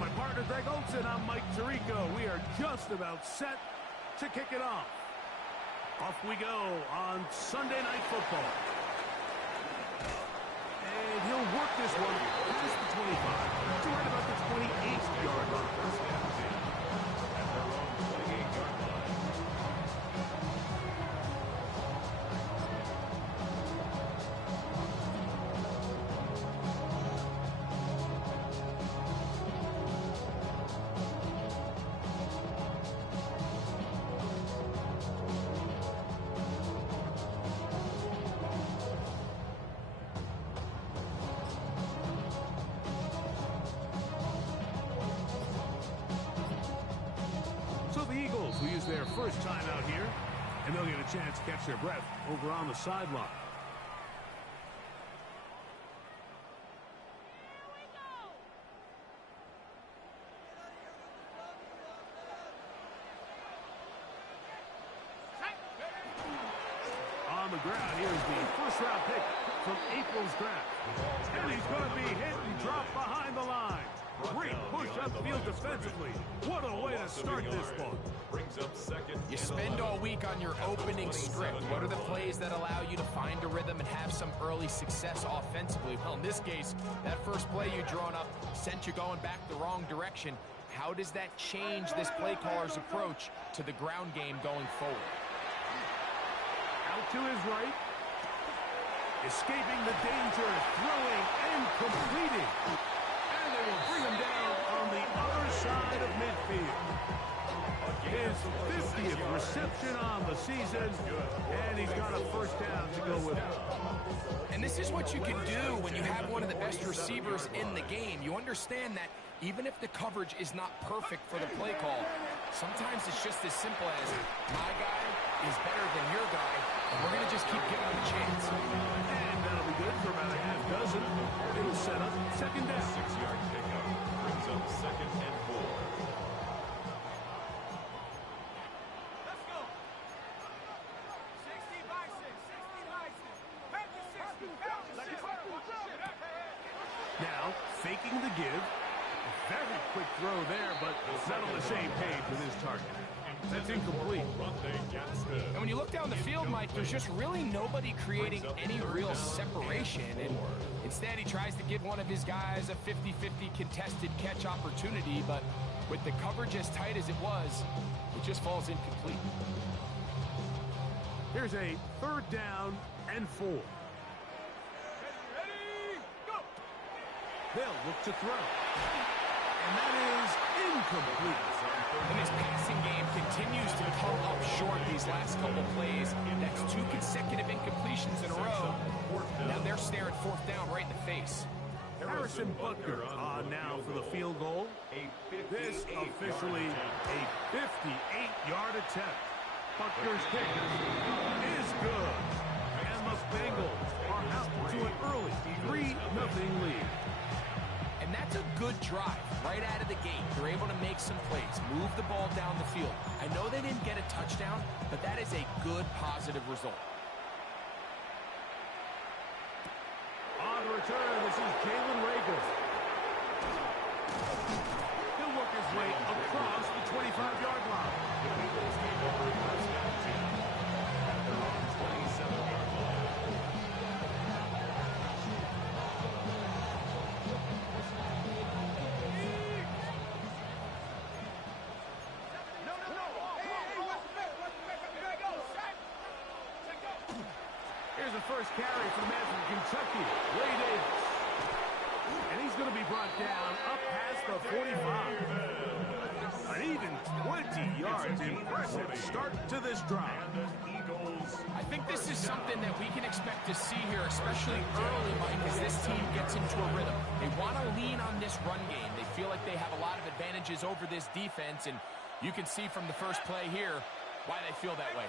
my partner, Ealgles, and I'm Mike Tirico. We are just about set to kick it off. Off we go on Sunday Night Football. And he'll work this one past the 25 to right about the 28-yard line. Eagles will use their first time out here, and they'll get a chance to catch their breath over on the sideline. On the ground, here's the first-round pick from April's draft. And he's going to be hit and dropped behind the line. Great push upfield defensively. What a way to start this one. You spend all week on your opening script. What are the plays that allow you to find a rhythm and have some early success offensively? Well, in this case, that first play you drawn up sent you going back the wrong direction. How does that change this play caller's approach to the ground game going forward? Out to his right. Escaping the danger, throwing and completing. And they will bring him down on the other side of midfield. His 50th reception on the season, and he's got a first down to go with it. And this is what you can do when you have one of the best receivers in the game. You understand that even if the coverage is not perfect for the play call, sometimes it's just as simple as my guy is better than your guy, and we're going to just keep giving him a chance. And that'll be good for about a half dozen. It'll set up second down. 6-yard pickup brings up 2nd and 4. Now, faking the give. Very quick throw there, but not on the same page with his target. That's incomplete. And when you look down the field, Mike, there's just really nobody creating any real separation. And instead, he tries to give one of his guys a 50-50 contested catch opportunity, but with the coverage as tight as it was, it just falls incomplete. Here's a 3rd down and 4. They'll look to throw. And that is incomplete. And his passing game continues to come up short these last couple plays. That's 2 consecutive incompletions in a row. Now they're staring 4th down right in the face. Harrison Butker on now for the field goal. This officially a 58-yard attempt. Butker's kick is good. And the Bengals are out to an early 3-0 lead. And that's a good drive right out of the gate. They're able to make some plays, move the ball down the field. I know they didn't get a touchdown, but that is a good, positive result. On return, this is Jalen Rager. He'll work his way across the 25-yard line. Here's the first carry for the man from Kentucky, Ray Davis. And he's going to be brought down up past the 45. An even 20 yards. Impressive start to this drive. I think this is something that we can expect to see here, especially early, Mike, as this team gets into a rhythm. They want to lean on this run game. They feel like they have a lot of advantages over this defense, and you can see from the first play here why they feel that way.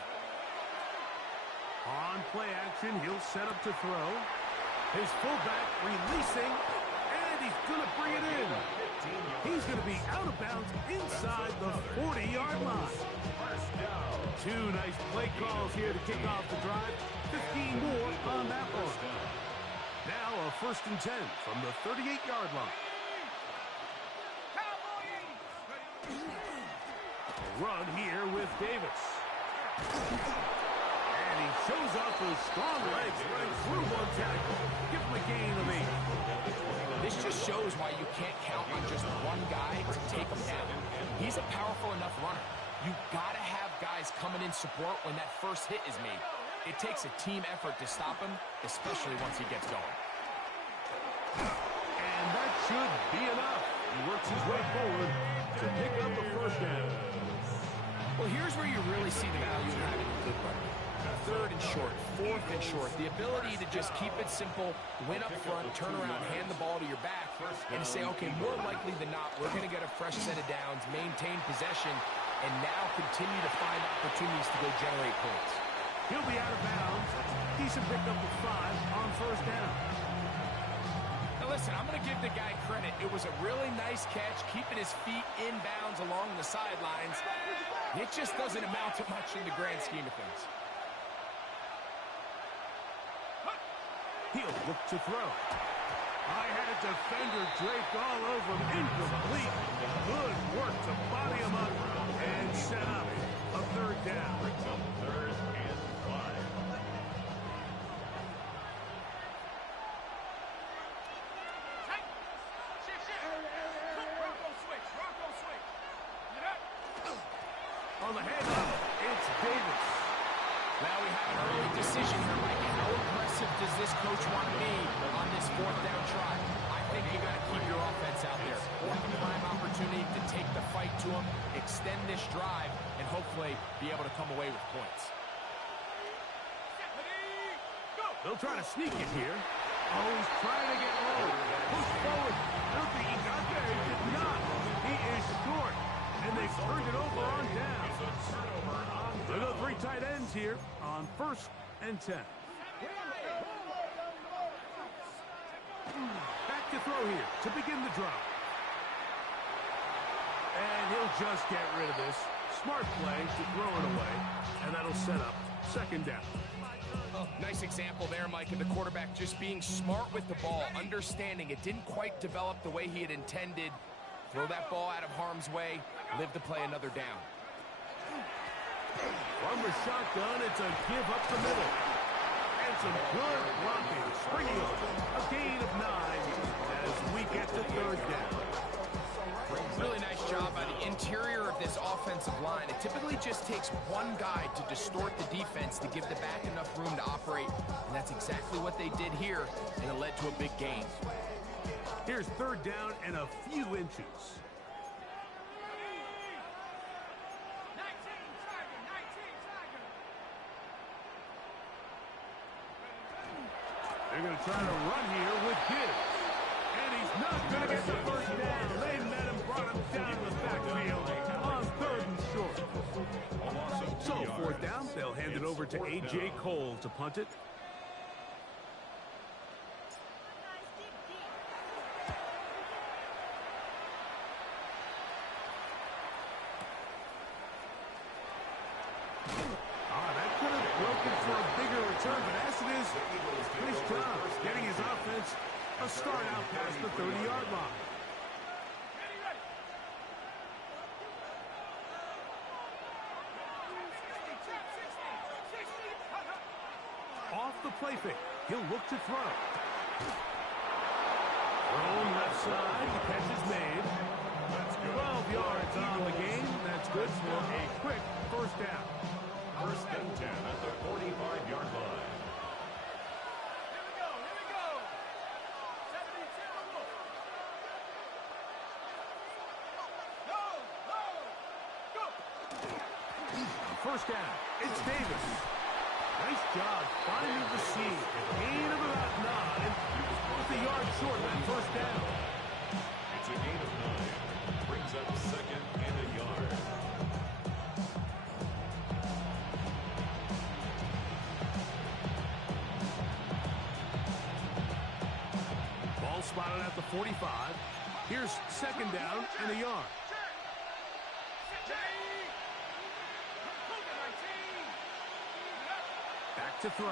On play action, he'll set up to throw. His fullback releasing, and he's going to bring it in. He's going to be out of bounds inside the 40-yard line. 2 nice play calls here to kick off the drive. 15 more on that one. Now a 1st and 10 from the 38-yard line. run here with Davis. And he shows off those strong legs running through one tackle. Give him a gain of 8. This just shows why you can't count on just one guy to take him down. He's a powerful enough runner. You've got to have guys coming in support when that first hit is made. It takes a team effort to stop him, especially once he gets going. And that should be enough. He works his way forward to pick up the first down. Well, here's where you really see the value of having a good runner. Third and short, fourth and short. The ability to just keep it simple, win up front, turn around, hand the ball to your back, and say, okay, more likely than not, we're going to get a fresh set of downs, maintain possession, and now continue to find opportunities to go generate points. He'll be out of bounds. Decent pickup of 5 on first down. Now listen, I'm going to give the guy credit. It was a really nice catch, keeping his feet in bounds along the sidelines. It just doesn't amount to much in the grand scheme of things. He'll look to throw. I had a defender draped all over him. Incomplete. Good work to body him up and set up a third down. Third and 5. On the handoff, it's Davis. Now we have an early decision here, Mike. How aggressive does this coach want to be on this fourth down try? I think you got to keep your offense out there. Work the prime opportunity to take the fight to them, extend this drive, and hopefully be able to come away with points. They'll try to sneak it here. Oh, he's trying to get low. Push forward. I don't think he got there. He did not. He is short. And they've turned it over on down. There go 3 tight ends here on 1st and 10. Back to throw here to begin the drive. And he'll just get rid of this. Smart play to throw it away. And that'll set up 2nd down. Nice example there, Mike, of the quarterback just being smart with the ball, understanding it didn't quite develop the way he had intended. Throw that ball out of harm's way, live to play another down. From the shotgun, it's a give up the middle. And some good blocking. Springing over. A gain of 9 as we get to 3rd down. Really nice job by the interior of this offensive line. It typically just takes one guy to distort the defense to give the back enough room to operate, and that's exactly what they did here, and it led to a big gain. Here's 3rd down and a few inches. They're going to try to run here with Gibbs. And he's not going to get the first down. They met him, brought him down to the backfield on 3rd and short. So 4th down, they'll hand it over to A.J. Cole to punt it. That could have broken for a bigger return, but as it is, nice job getting his offense a start out past the 30-yard line. Off the play fake, he'll look to throw. Thrown left side, the catch is made. 12 yards on the game. That's good for a quick first down. 1st and 10 at the 45-yard line. First down, it's Davis. Nice job finding the seam. A gain of about 9. Just a yard short of that first down. It's a gain of 9. Brings up 2nd and a yard. Ball spotted at the 45. Here's 2nd down and a yard. Back to throw.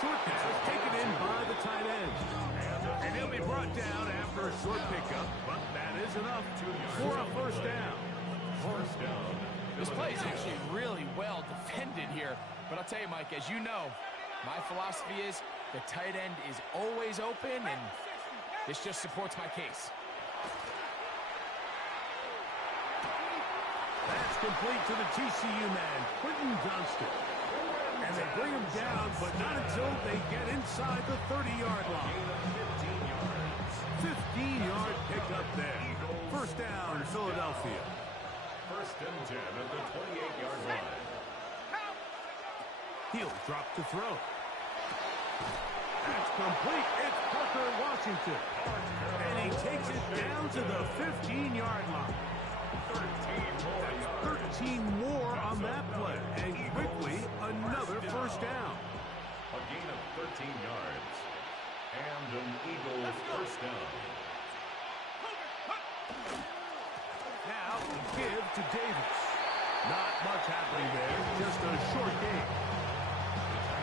Short pass taken in by the tight end. And he'll be brought down after a short pickup, but that is enough for a first down. first down. This play is actually really well defended here. But I'll tell you, Mike, as you know, my philosophy is the tight end is always open, and this just supports my case. That's complete to the TCU man, Quentin Johnston. And they bring him down, but not until they get inside the 30-yard line. 15-yard pickup there. First down, Philadelphia. First and 10 at the 28-yard line. He'll drop to throw. That's complete. It's Parker Washington. And he takes it down to the 15-yard line. 13 more on that play. And quickly, another first down. A gain of 13 yards. And an Eagles first down. Now, give to Davis. Not much happening there. Just a short game.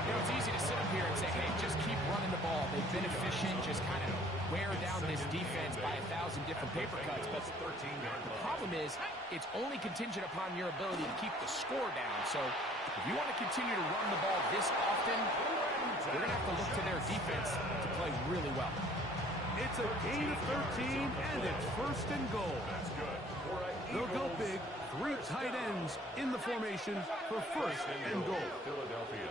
You know, it's easy to sit up here and say, hey, just keep running the ball. They've been efficient, just kind of wear down this defense by 1,000 different paper cuts. But the problem is, it's only contingent upon your ability to keep the score down. So if you want to continue to run the ball this often, you're going to have to look to their defense to play really well. It's a gain of 13, and it's first and goal. They'll go big. 3 tight ends in the formation for first and goal. Philadelphia.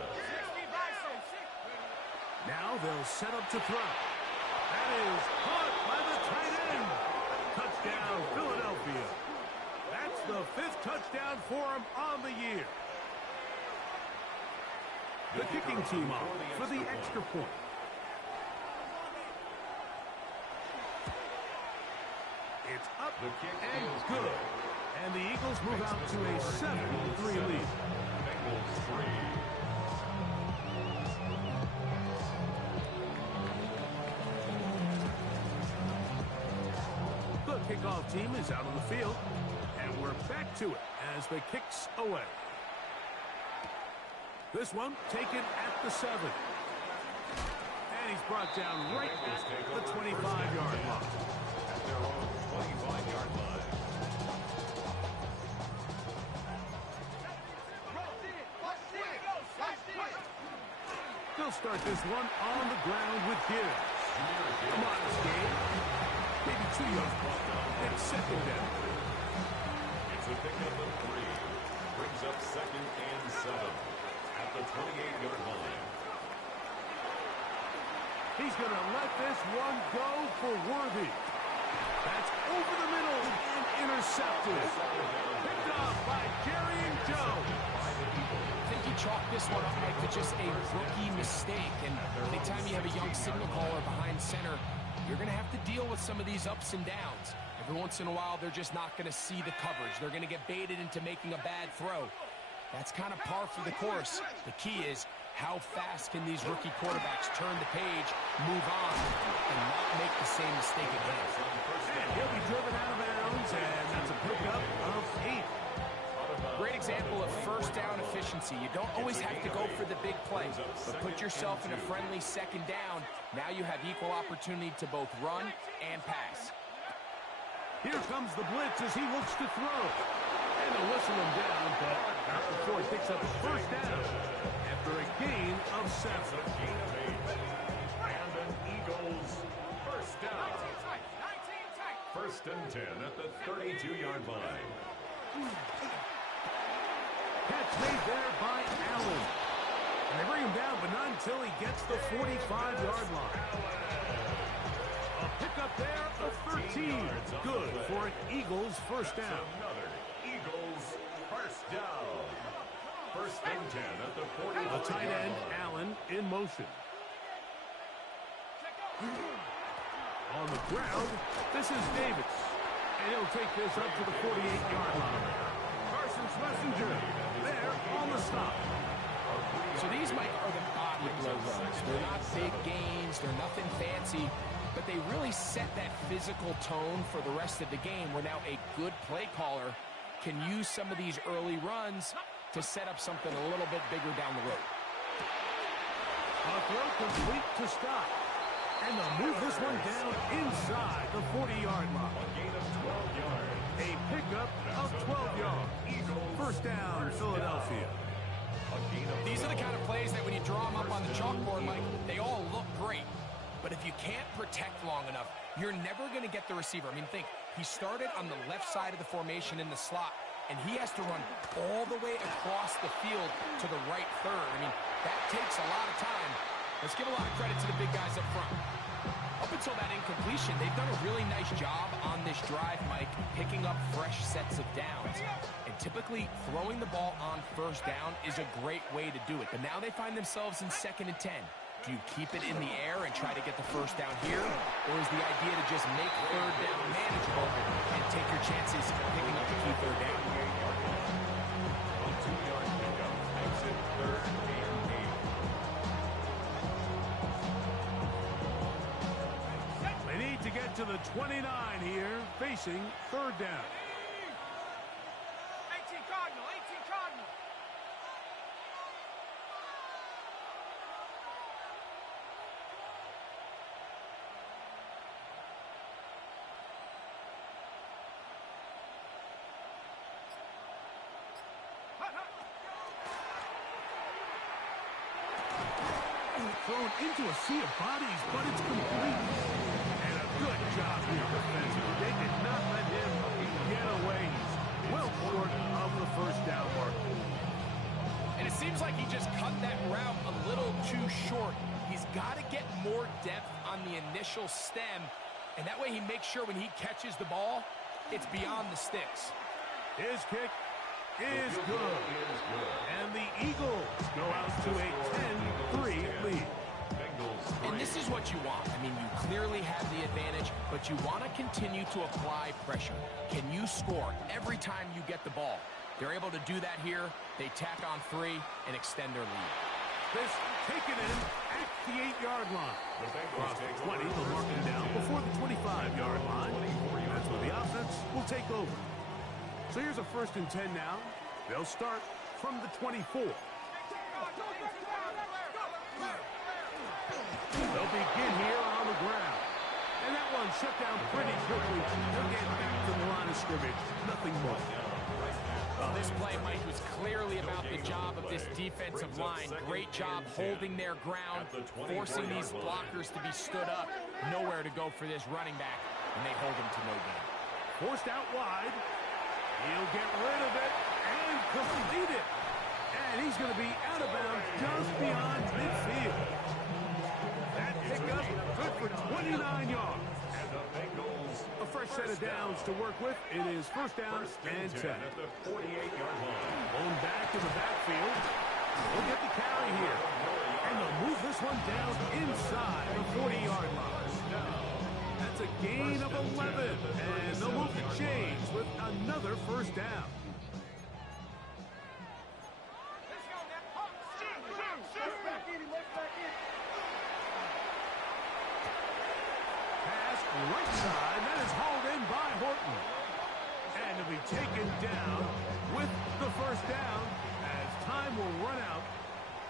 Now they'll set up to throw. That is caught by the tight end. Touchdown, Philadelphia. That's the 5th touchdown for him on the year. The kicking team off for the extra point. It's up and good. And the Eagles move out to a 7-3 lead. Bengals 3. The kickoff team is out on the field, and we're back to it as the kicks away. This one taken at the 7. And he's brought down right at the 25-yard line. At their own 25-yard line. They'll start this one on the ground with Gibbs. Come on, this game. Maybe 2 yards. It's second down. It's a pickup of 3. Brings up second and 7 at the 28-yard line. He's going to let this one go for Worthy. That's over the middle and intercepted. Picked off by Jerry and Joe. I think he chalked this one up like to just a rookie mistake. And anytime you have a young signal caller behind center, you're going to have to deal with some of these ups and downs. Every once in a while, they're just not going to see the coverage. They're going to get baited into making a bad throw. That's kind of par for the course. The key is how fast can these rookie quarterbacks turn the page, move on, and not make the same mistake again. And he'll be driven out of bounds, and that's a pickup of 8. Great example of first down efficiency. You don't always have to go for the big play, but put yourself in a friendly second down. Now you have equal opportunity to both run and pass. Here comes the blitz as he looks to throw. And they'll whistle him down, but not before he picks up his first down after a gain of 7. And an Eagles first down. First and 10 at the 32-yard line. Catch made there by Allen. And they bring him down, but not until he gets the 45-yard line. A pickup there of 13. Good for an Eagles first down. Another Eagles first down. First and 10 at the 45-yard line. The tight end, Allen, in motion. On the ground, this is Davis. And he'll take this up to the 48-yard line. Carson's Messenger there on the stop. So these, Mike, are the body blow runs. They're not big gains. They're nothing fancy. But they really set that physical tone for the rest of the game where now a good play caller can use some of these early runs to set up something a little bit bigger down the road. A throw complete to stop. And they'll move this one down inside the 40-yard line. A gain of 12 yards. A pickup of 12 yards. First down, Philadelphia. These are the kind of plays that when you draw them up on the chalkboard, Mike, they all look great. But if you can't protect long enough, you're never going to get the receiver. I mean, think, he started on the left side of the formation in the slot, and he has to run all the way across the field to the right third. I mean, that takes a lot of time. Let's give a lot of credit to the big guys up front. Up until that incompletion, they've done a really nice job on this drive, Mike, picking up fresh sets of downs. And typically, throwing the ball on first down is a great way to do it. But now they find themselves in 2nd and 10. Do you keep it in the air and try to get the first down here? Or is the idea to just make third down manageable and take your chances picking up the key third down? A 2-yard pickup makes it 3rd and 8. They need to get to the 29 here, facing third down. 18 Cardinal, 18 Cardinal. Thrown into a sea of bodies, but it's complete. And a good job here defensively. They did not let him get away. He's well short of the first down mark. And it seems like he just cut that route a little too short. He's got to get more depth on the initial stem, and that way he makes sure when he catches the ball, it's beyond the sticks. His kick is good. And the Eagles go out to a 10-3 lead. And this is what you want. I mean, you clearly have the advantage, but you want to continue to apply pressure. Can you score every time you get the ball? They're able to do that here. They tack on 3 and extend their lead. This taken in at the 8-yard line. Across the 20, they'll mark him down before the 25-yard line. That's where the offense will take over. So here's a 1st and 10 now. They'll start from the 24. They'll begin here on the ground. And that one shut down pretty quickly. They'll get back to the line of scrimmage. Nothing more. Well, this play, Mike, was clearly about the job of this defensive line. Great job holding their ground, forcing these blockers to be stood up. Nowhere to go for this running back, and they hold him to no gain. Forced out wide. He'll get rid of it and complete it. And he's going to be out of bounds just beyond midfield. That pickup good for 29 yards. And the Bengals A fresh set of downs to work with. It is first down and 10. at the 48-yard line. Bone back in the backfield. We'll get the carry here. And they'll move this one down inside the 40-yard line. That's a gain of 11. And they'll move the chains with another first down. Pass right side. That is hauled in by Horton. And to be taken down with the first down as time will run out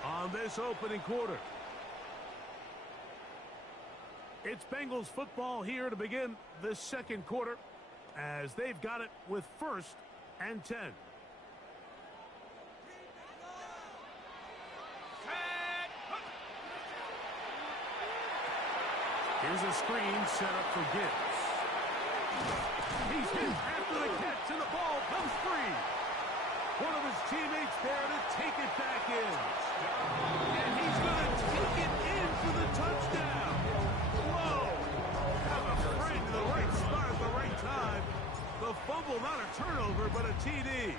on this opening quarter. It's Bengals football here to begin the second quarter as they've got it with 1st and 10. Here's a screen set up for Gibbs. He's hit after the catch and the ball comes free. One of his teammates there to take it back in. And he's going to take it in for the touchdown. Whoa! Have a friend in the right spot at the right time. The fumble, not a turnover, but a TD.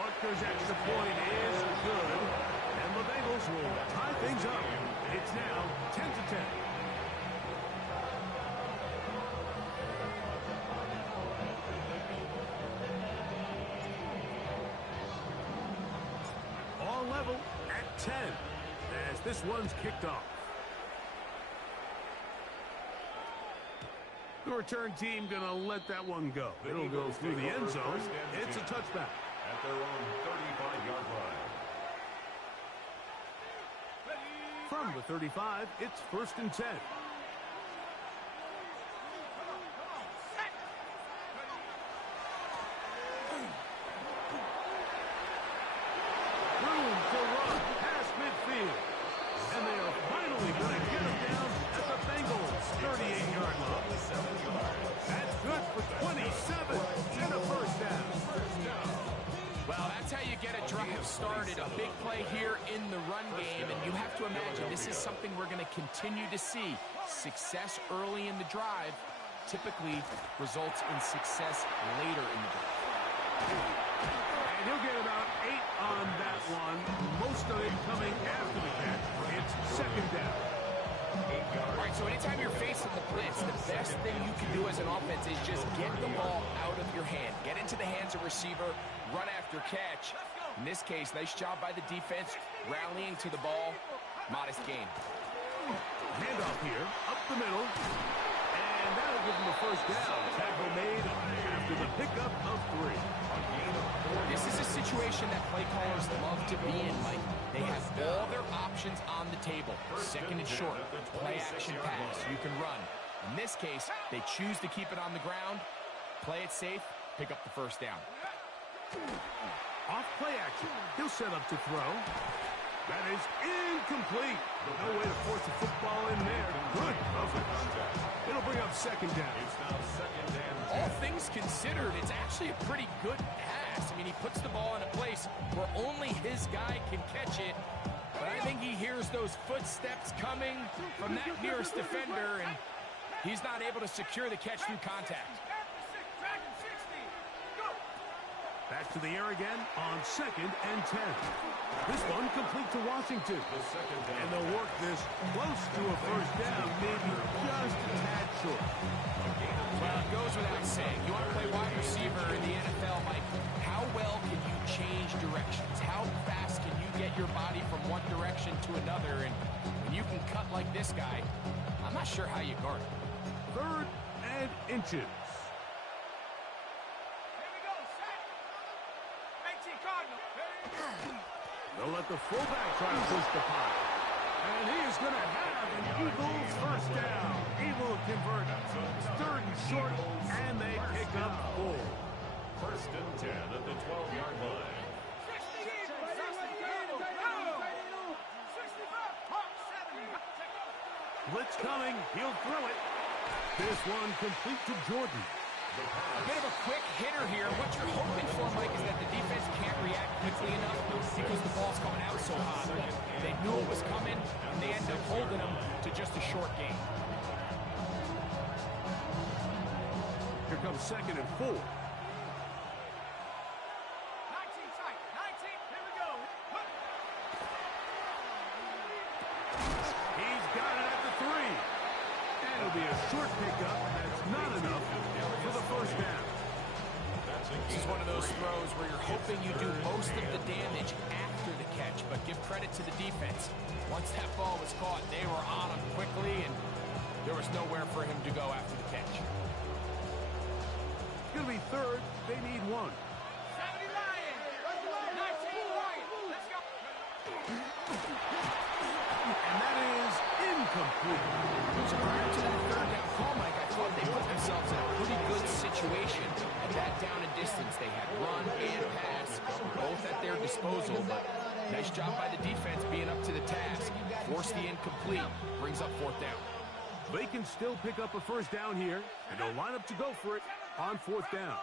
Butker's extra point is good. And the Bengals will tie things up. It's now 10-10. All level at 10 as this one's kicked off. The return team going to let that one go. It'll go through the end zone. It's a touchback. At their own 35-yard line. From From the 35, it's 1st and 10. Room to run past midfield. And they are finally going to get him down at the Bengals 38-yard line. That's good for 27 and a first down. Well, that's how you get a drive started. A big play here in the run game, and you have to imagine this is something we're going to continue to see. Success early in the drive typically results in success later in the drive. And he'll get about 8 on that one, most of it coming after the catch. It's 2nd down. All right, so anytime you're facing the blitz, the best thing you can do as an offense is just get the ball out of your hand. Get into the hands of receiver, run after catch. In this case, nice job by the defense, rallying to the ball. Modest gain. Handoff here, up the middle. And that'll give him a first down. Tackle made after the pickup of 3. This is a situation that play callers love to be in, Mike. They have all their options on the table. 2nd and short, play action pass, you can run. In this case, they choose to keep it on the ground, play it safe, pick up the first down. Off play action, he'll set up to throw. That is incomplete. No way to force the football in there. Good coverage. It'll bring up 2nd down. All things considered, it's actually a pretty good pass. I mean, he puts the ball in a place where only his guy can catch it. But I think he hears those footsteps coming from that nearest defender, and he's not able to secure the catch through contact. Back to the air again on 2nd and 10. This one complete to Washington. And they'll work this close to a first down, maybe just a tad short. Well, it goes without saying. You want to play wide receiver in the NFL, Mike, how well can you change directions? How fast can you get your body from one direction to another? And when you can cut like this guy, I'm not sure how you guard it. 3rd and inches. They'll let the fullback try to push the pile. And he is going to have an Eagles first down. Able to convert. 3rd and short, and they pick up 4. 1st and 10 at the 12-yard line. Blitz coming. He'll throw it. This one complete to Jordan. A bit of a quick hitter here. What you're hoping for, Mike, is that the defense can't react quickly enough because the ball's coming out so hot. They knew it was coming, and they end up holding them to just a short gain. Here comes 2nd and 4. 19 tight. 19. Here we go. He's got it at the 3. And it'll be a short pickup. That's not enough for the first down. This is one of those throws where you're hoping you do most of the damage after the catch, but give credit to the defense. Once that ball was caught, they were on him quickly, and there was nowhere for him to go after the catch. It's going to be 3rd. They need 1. 70 Lion. 19 Lion. Let's go. And that is incomplete. So prior to that 3rd down call, Mike, I thought they put themselves in a pretty good situation at that down and distance. They had run and pass, both at their disposal, but nice job by the defense being up to the task. Force the incomplete, brings up 4th down. They can still pick up a first down here, and they'll line up to go for it on 4th down.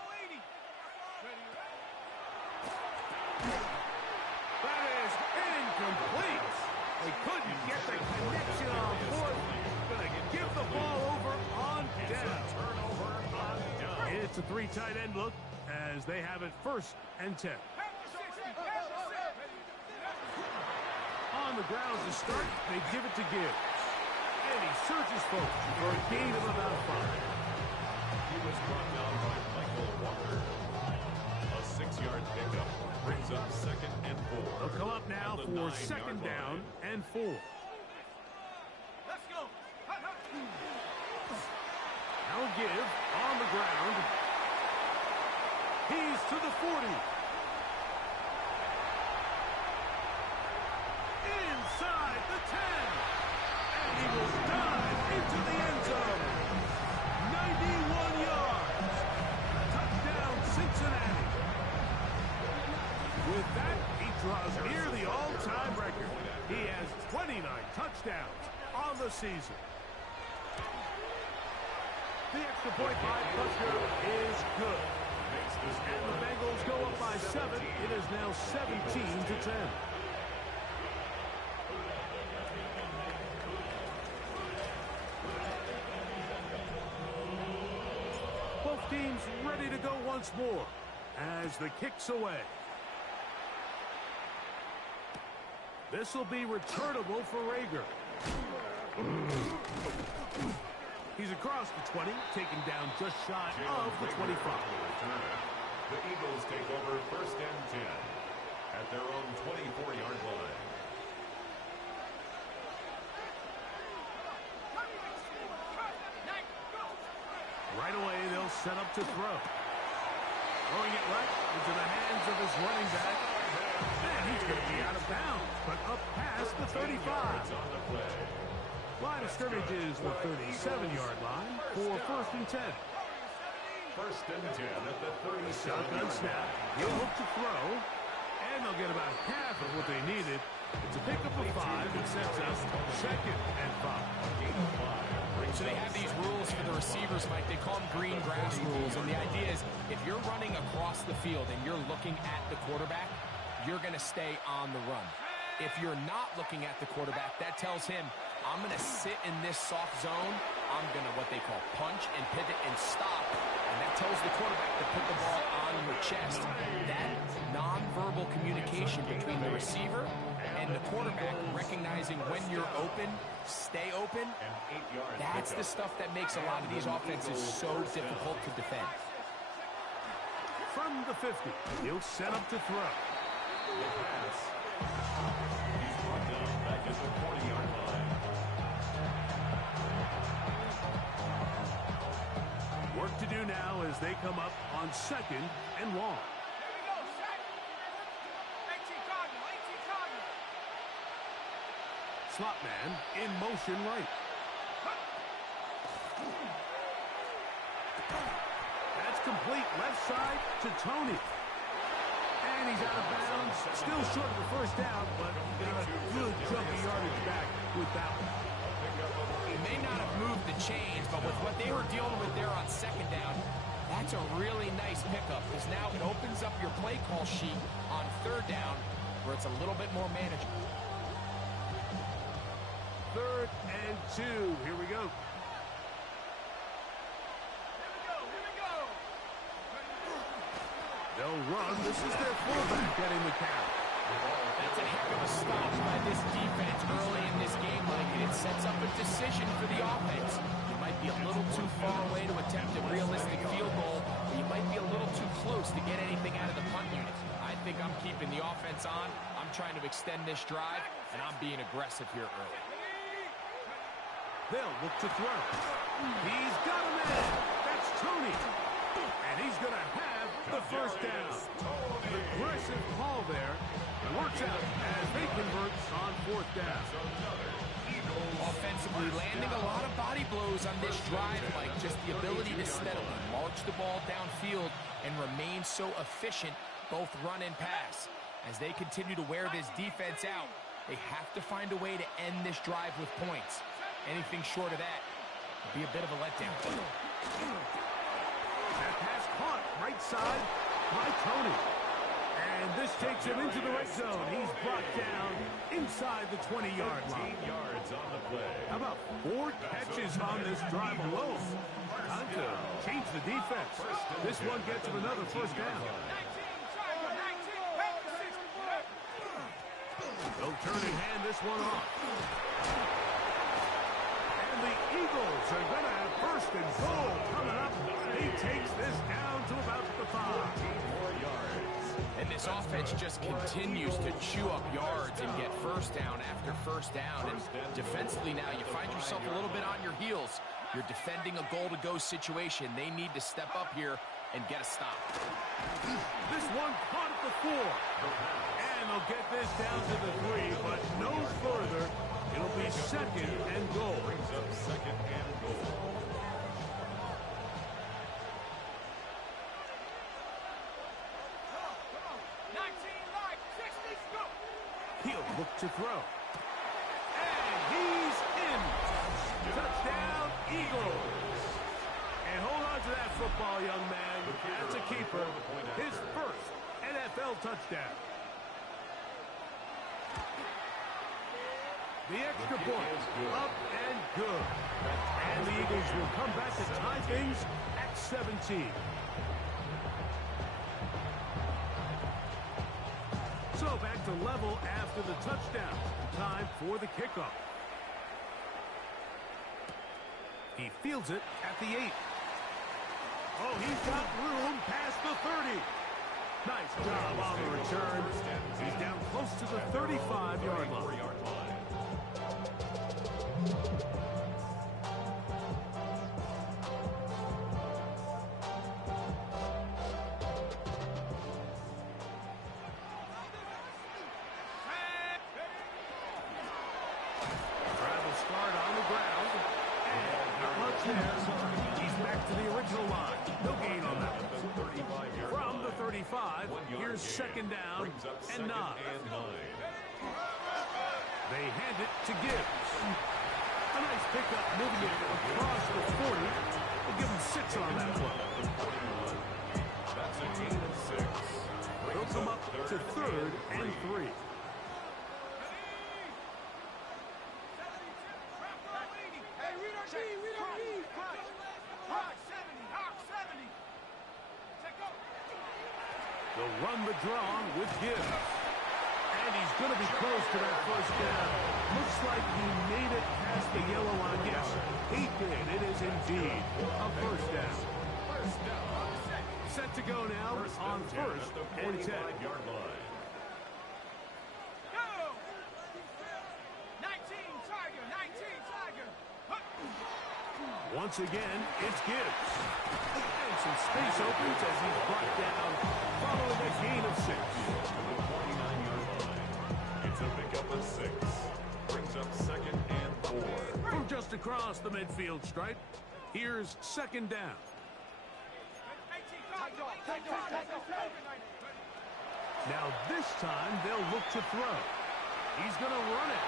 That is incomplete. They couldn't get the connection on 4th. Going to give the ball over on down. It's a 3 tight end look as they have it 1st and 10. On the ground to start, they give it to Gibbs. And he searches folks for a gain of about 5. He was brought down by Michael Walker. A 6-yard pickup brings up 2nd and 4. They'll come up now for 2nd down and 4. Let's go. Now a give on the ground. He's to the 40. Inside inside the 10. And he will dive into the end zone. 91 yards. Touchdown, Cincinnati. With that, he draws near the all-time record. He has 29 touchdowns on the season. The extra point by Butker is good. And the Bengals go up by 7. It is now 17-10. Both teams ready to go once more as the kick's away. This will be returnable for Rager. He's across the 20, taken down just shy of the 25. The Eagles take over 1st and 10 at their own 24-yard line. Right away, they'll set up to throw. Throwing it right into the hands of his running back. And he's going to be out of bounds, but up past the 35. Line of scrimmage is the 37-yard line for 1st and 10. 1st and 10 at the 37. Shotgun snap. He'll look to throw. And they'll get about half of what they needed. It's a pickup of 5 and sets us 2nd and 5. So they have these rules for the receivers, Mike. They call them green grass rules. And the idea is if you're running across the field and you're looking at the quarterback, you're going to stay on the run. If you're not looking at the quarterback, that tells him, I'm going to sit in this soft zone. I'm going to what they call punch and pivot and stop. And that tells the quarterback to put the ball on your chest. That nonverbal communication between the receiver and the quarterback, recognizing when you're open, stay open, that's the stuff that makes a lot of these offenses so difficult to defend. From the 50, he'll set up to throw. The pass. He's brought down back at the 40-yard line. Work to do now as they come up on 2nd and long. Slot man in motion right. That's complete left side to Tony. And he's out of bounds. Still short of the 1st down, but got a good chunk of yardage back with that one. He may not have moved the chains, but with what they were dealing with there on 2nd down, that's a really nice pickup because now it opens up your play call sheet on 3rd down where it's a little bit more manageable. 3rd and 2. Here we go. They'll run. This is their fullback getting the count. That's a heck of a stop by this defense early in this game, Mike, and it sets up a decision for the offense. You might be a little too far away to attempt a realistic field goal, or you might be a little too close to get anything out of the punt unit. I think I'm keeping the offense on. I'm trying to extend this drive, and I'm being aggressive here early. They'll look to throw. He's got a man. That's Tony. And he's going to have the 1st down. Aggressive call there. Works out as they convert on 4th down. Offensively, landing a lot of body blows on this drive, Mike. Just the ability to steadily march the ball downfield and remain so efficient, both run and pass. As they continue to wear this defense out, they have to find a way to end this drive with points. Anything short of that would be a bit of a letdown. That pass caught right side by Tony. And this takes him into the red zone. He's brought down inside the 20-yard line. 18 yards on the play. How about 4 catches on this drive alone? Time to change the defense. This one gets him another 1st down. They'll turn and hand this one off. And the Eagles are going to have 1st and goal coming up. He takes this down to about the 5. 4 yards. And this offense just continues to chew up yards and get 1st down after 1st down. And defensively now, you find yourself a little bit on your heels. You're defending a goal-to-go situation. They need to step up here and get a stop. This one caught at the 4. And they'll get this down to the 3, but no further It'll be second and goal. Brings up second and goal. He'll look to throw. And he's in. Touchdown, Eagles. And hold on to that football, young man. That's a keeper. His first NFL touchdown. The extra point, up and good. And the Eagles will come back to tie things at 17. So back to level after the touchdown. Time for the kickoff. He fields it at the 8. Oh, he's got room past the 30. Nice job on the return. He's down close to the 35-yard line. Travel start on the ground. And not much there. He's back to the original line. No gain on that one. From the 35, here's second down and 9. They hand it to Gibbs. A nice pickup moving it across the 40. We'll give him 6 on that one. That's a gain of 6. They'll come up to third and 3. They'll run the draw with Gibbs. And he's going to be close to that first down. Looks like he made it past the yellow line. Yes, he did. It is indeed a first down. Set to go now on first and 10. Once again, it's Gibbs. And some space opens as he's brought down following a gain of 6. It's a pickup of 6. Brings up second and 4. From just across the midfield stripe, here's second down. Now this time they'll look to throw. He's going to run it.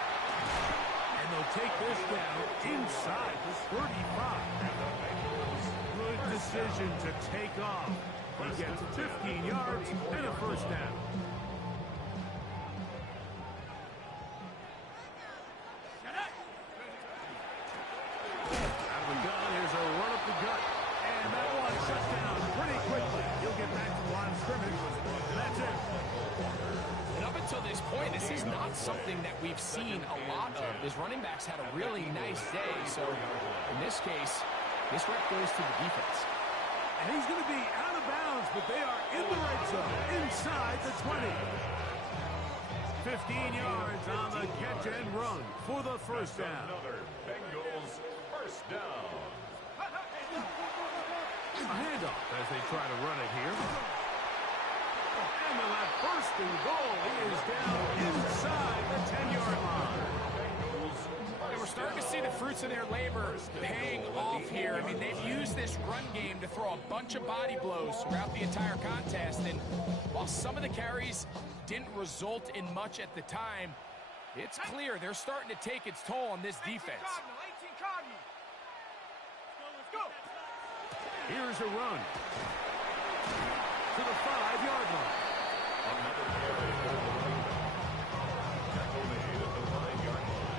And they'll take this down inside the 35. Good decision to take off. He gets 15 yards and a first down. Out of the gun, here's a run up the gut. And that one shut down pretty quickly. He'll get back to the line of scrimmage. And that's it. And up until this point, this is not something that we've seen a lot of. His running backs had a really nice day. So in this case, this rep goes to the defense. And he's going to be out of bounds, but they are in the red zone, inside the 20. 15 yards on the catch and run for the first down. Another Bengals first down. A handoff as they try to run it here. And they'll have first and goal. He is down inside the 10-yard line. And we're starting to see the fruits of their labor paying off here. I mean, they've used this run game to throw a bunch of body blows throughout the entire contest. And while some of the carries didn't result in much at the time, it's clear they're starting to take its toll on this defense. Here's a run to the 5-yard line. Another carry for the running back. Tackle made at the 5-yard line.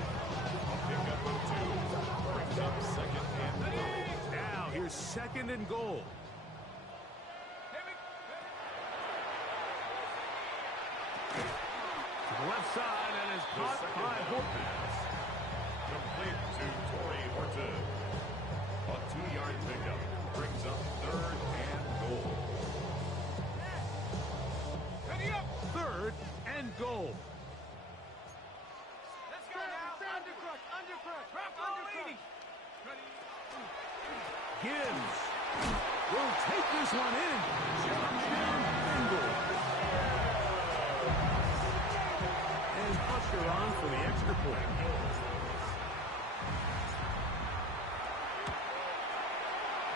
A pickup of 2. Brings up second and goal. Now here's second and goal. To the left side and is caught by Horton. Complete to Torrey Horton. A 2-yard pickup. Brings up third and goal. Third and goal. Let's go now. Undercrush. Gibbs will take this one in. Touchdown, Bengals. And Usher on for the extra point.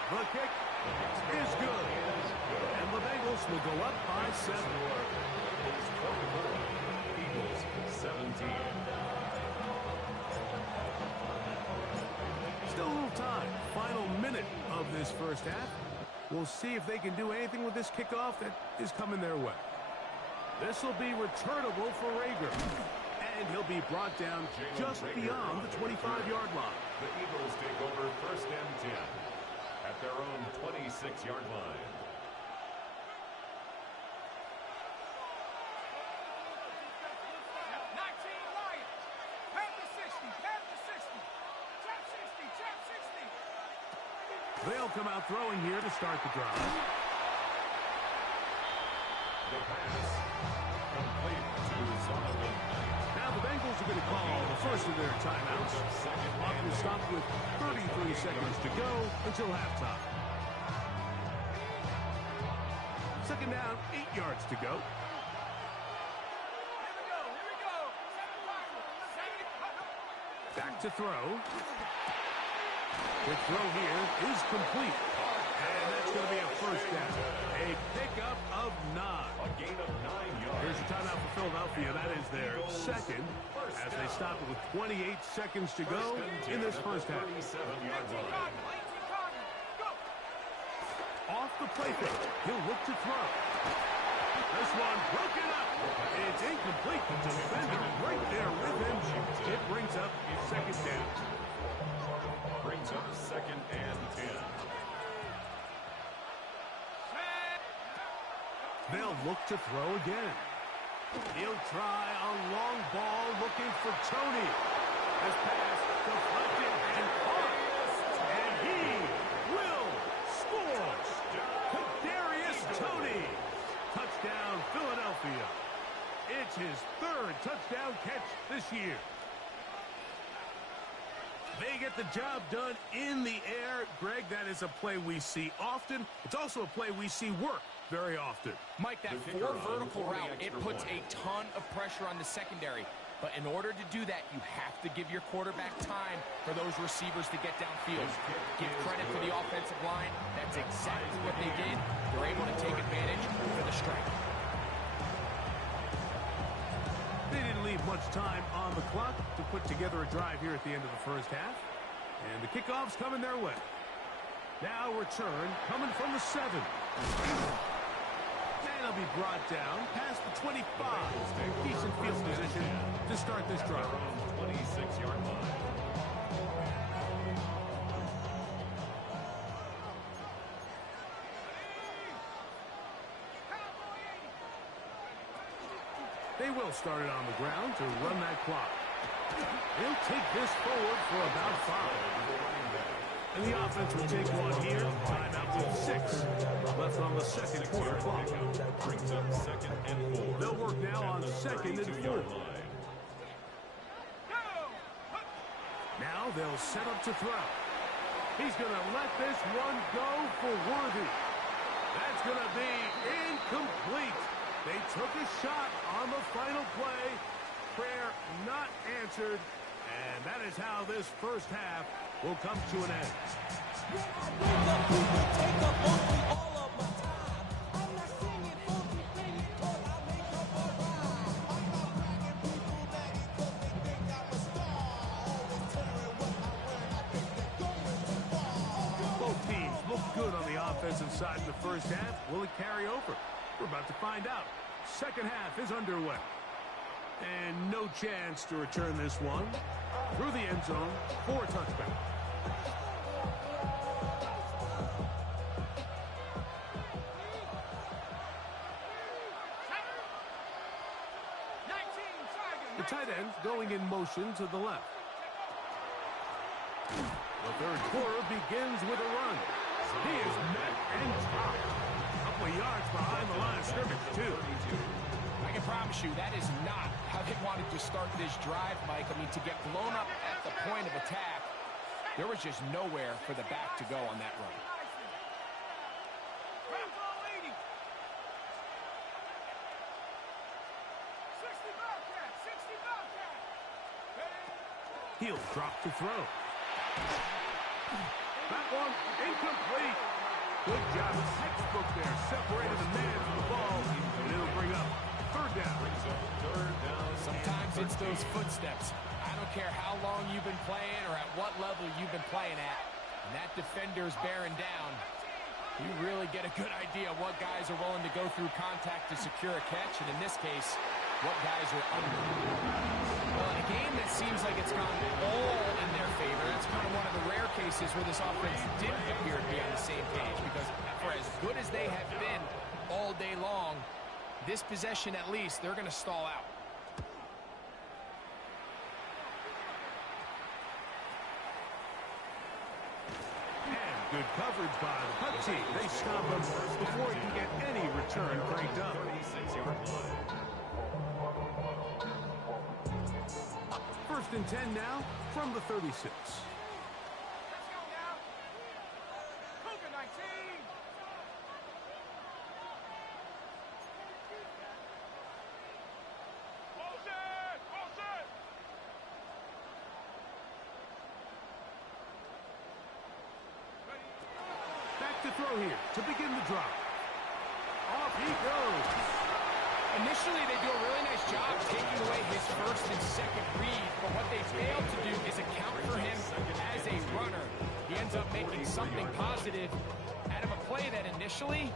The kick is good. And the Bengals will go up by 7. Bengals 24, Eagles 17. Still a little time. Final minute of this first half. We'll see if they can do anything with this kickoff that is coming their way. This will be returnable for Rager. And he'll be brought down just beyond the 25-yard line. The Eagles take over first and 10 at their own 26-yard line. They'll come out throwing here to start the drive. The pass complete to Zonovan. Now the Bengals are going to call the first of their timeouts. Clock will stop with 33 seconds to go until halftime. Second down, 8 yards to go. Back to throw. The throw here is complete. And that's going to be a first down. A pickup of 9. A gain of 9 yards. Here's a timeout for Philadelphia. That is their second as they stop it with 28 seconds to go in this first half. 37-yard line. Off the play fake. He'll look to throw. This one broken up. It's incomplete. The defender right there with him. It brings up second down. Brings up second and 10. They'll look to throw again. He'll try a long ball looking for Tony. This pass deflected and caught. And he will score. Kadarius Toney. Touchdown, Philadelphia. It's his 3rd touchdown catch this year. They get the job done in the air. Greg, that is a play we see often. It's also a play we see work very often. Mike, that 4 vertical route, it puts a ton of pressure on the secondary. But in order to do that, you have to give your quarterback time for those receivers to get downfield. Give credit to the offensive line. That's exactly what they did. They're able to take advantage for the strike. They didn't leave much time on the clock to put together a drive here at the end of the first half. And the kickoff's coming their way. Now return coming from the 7. And he'll be brought down past the 25. Decent field position to start this drive. 26-yard line. They will start it on the ground to run that clock. He'll take this forward for about 5. And the offense will take one here. Timeout with 6. Left on the second quarter clock. Brings up second and 4. They'll work now on second and 4. Now they'll set up to throw. He's going to let this one go for Worthy. That's going to be incomplete. They took a shot on the final play. Prayer not answered. And that is how this first half will come to an end. Both teams look good on the offensive side in the first half. Will it carry over? We're about to find out. Second half is underway. And no chance to return this one. Through the end zone for a touchback. The tight end going in motion to the left. The third quarter begins with a run. He is met and dropped. A couple of yards behind the line of scrimmage, too. I can promise you that is not how they wanted to start this drive, Mike. I mean, to get blown up at the point of attack, there was just nowhere for the back to go on that run. He'll drop to throw. That one incomplete. Good job. Textbook there. Separated the man from the ball. And it'll bring up third down. Sometimes it's those footsteps. I don't care how long you've been playing or at what level you've been playing at. And that defender's bearing down. You really get a good idea of what guys are willing to go through contact to secure a catch. And in this case, what guys are under. Well, in a game that seems like it's gone all in their favor, that's kind of one of the rare cases where this offense didn't appear to be on the same page, because for as good as they have been all day long, this possession at least, they're going to stall out. And good coverage by the punt team. They stop him before he can get any return cranked up. 36-yard line. First and 10 now from the 36. Let's go now. Cougar 19. Motion! Motion! Back to throw here to begin the drop. Off he goes. Initially, they do a really nice job taking away his first and second read, but what they failed to do is account for him as a runner. He ends up making something positive out of a play that initially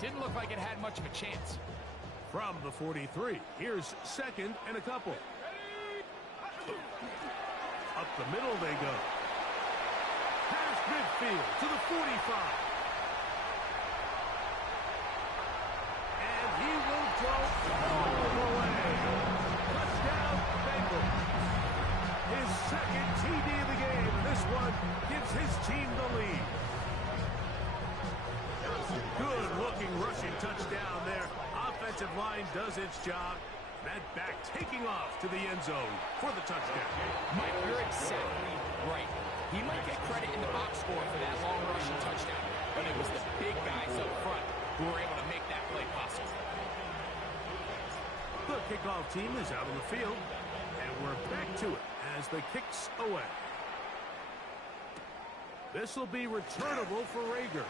didn't look like it had much of a chance. From the 43, here's second and a couple. Up the middle they go. Past midfield to the 45. He will go all the way. Touchdown, Bengals. His second TD of the game. This one gives his team the lead. Good-looking rushing touchdown there. Offensive line does its job. That back taking off to the end zone for the touchdown. Mike, you're exactly right. He might get credit in the box score for that long rushing touchdown, but it was the big guys up front who were able to make that play possible. The kickoff team is out on the field, and we're back to it as the kick's away. This will be returnable for Rager.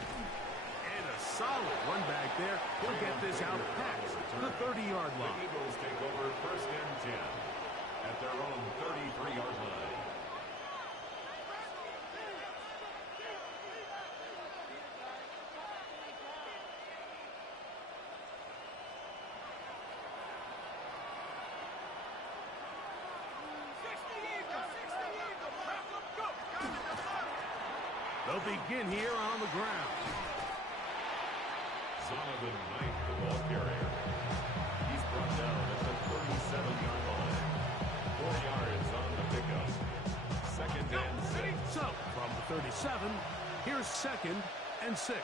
And a solid run back there. He'll get this out past the 30-yard line. The Eagles take over first and 10 at their own 33-yard line. They'll begin here on the ground. Zonovan Knight, the ball carrier. He's brought down at the 37-yard line. 4 yards on the pickup. Second and 6. So, from the 37, here's second and 6.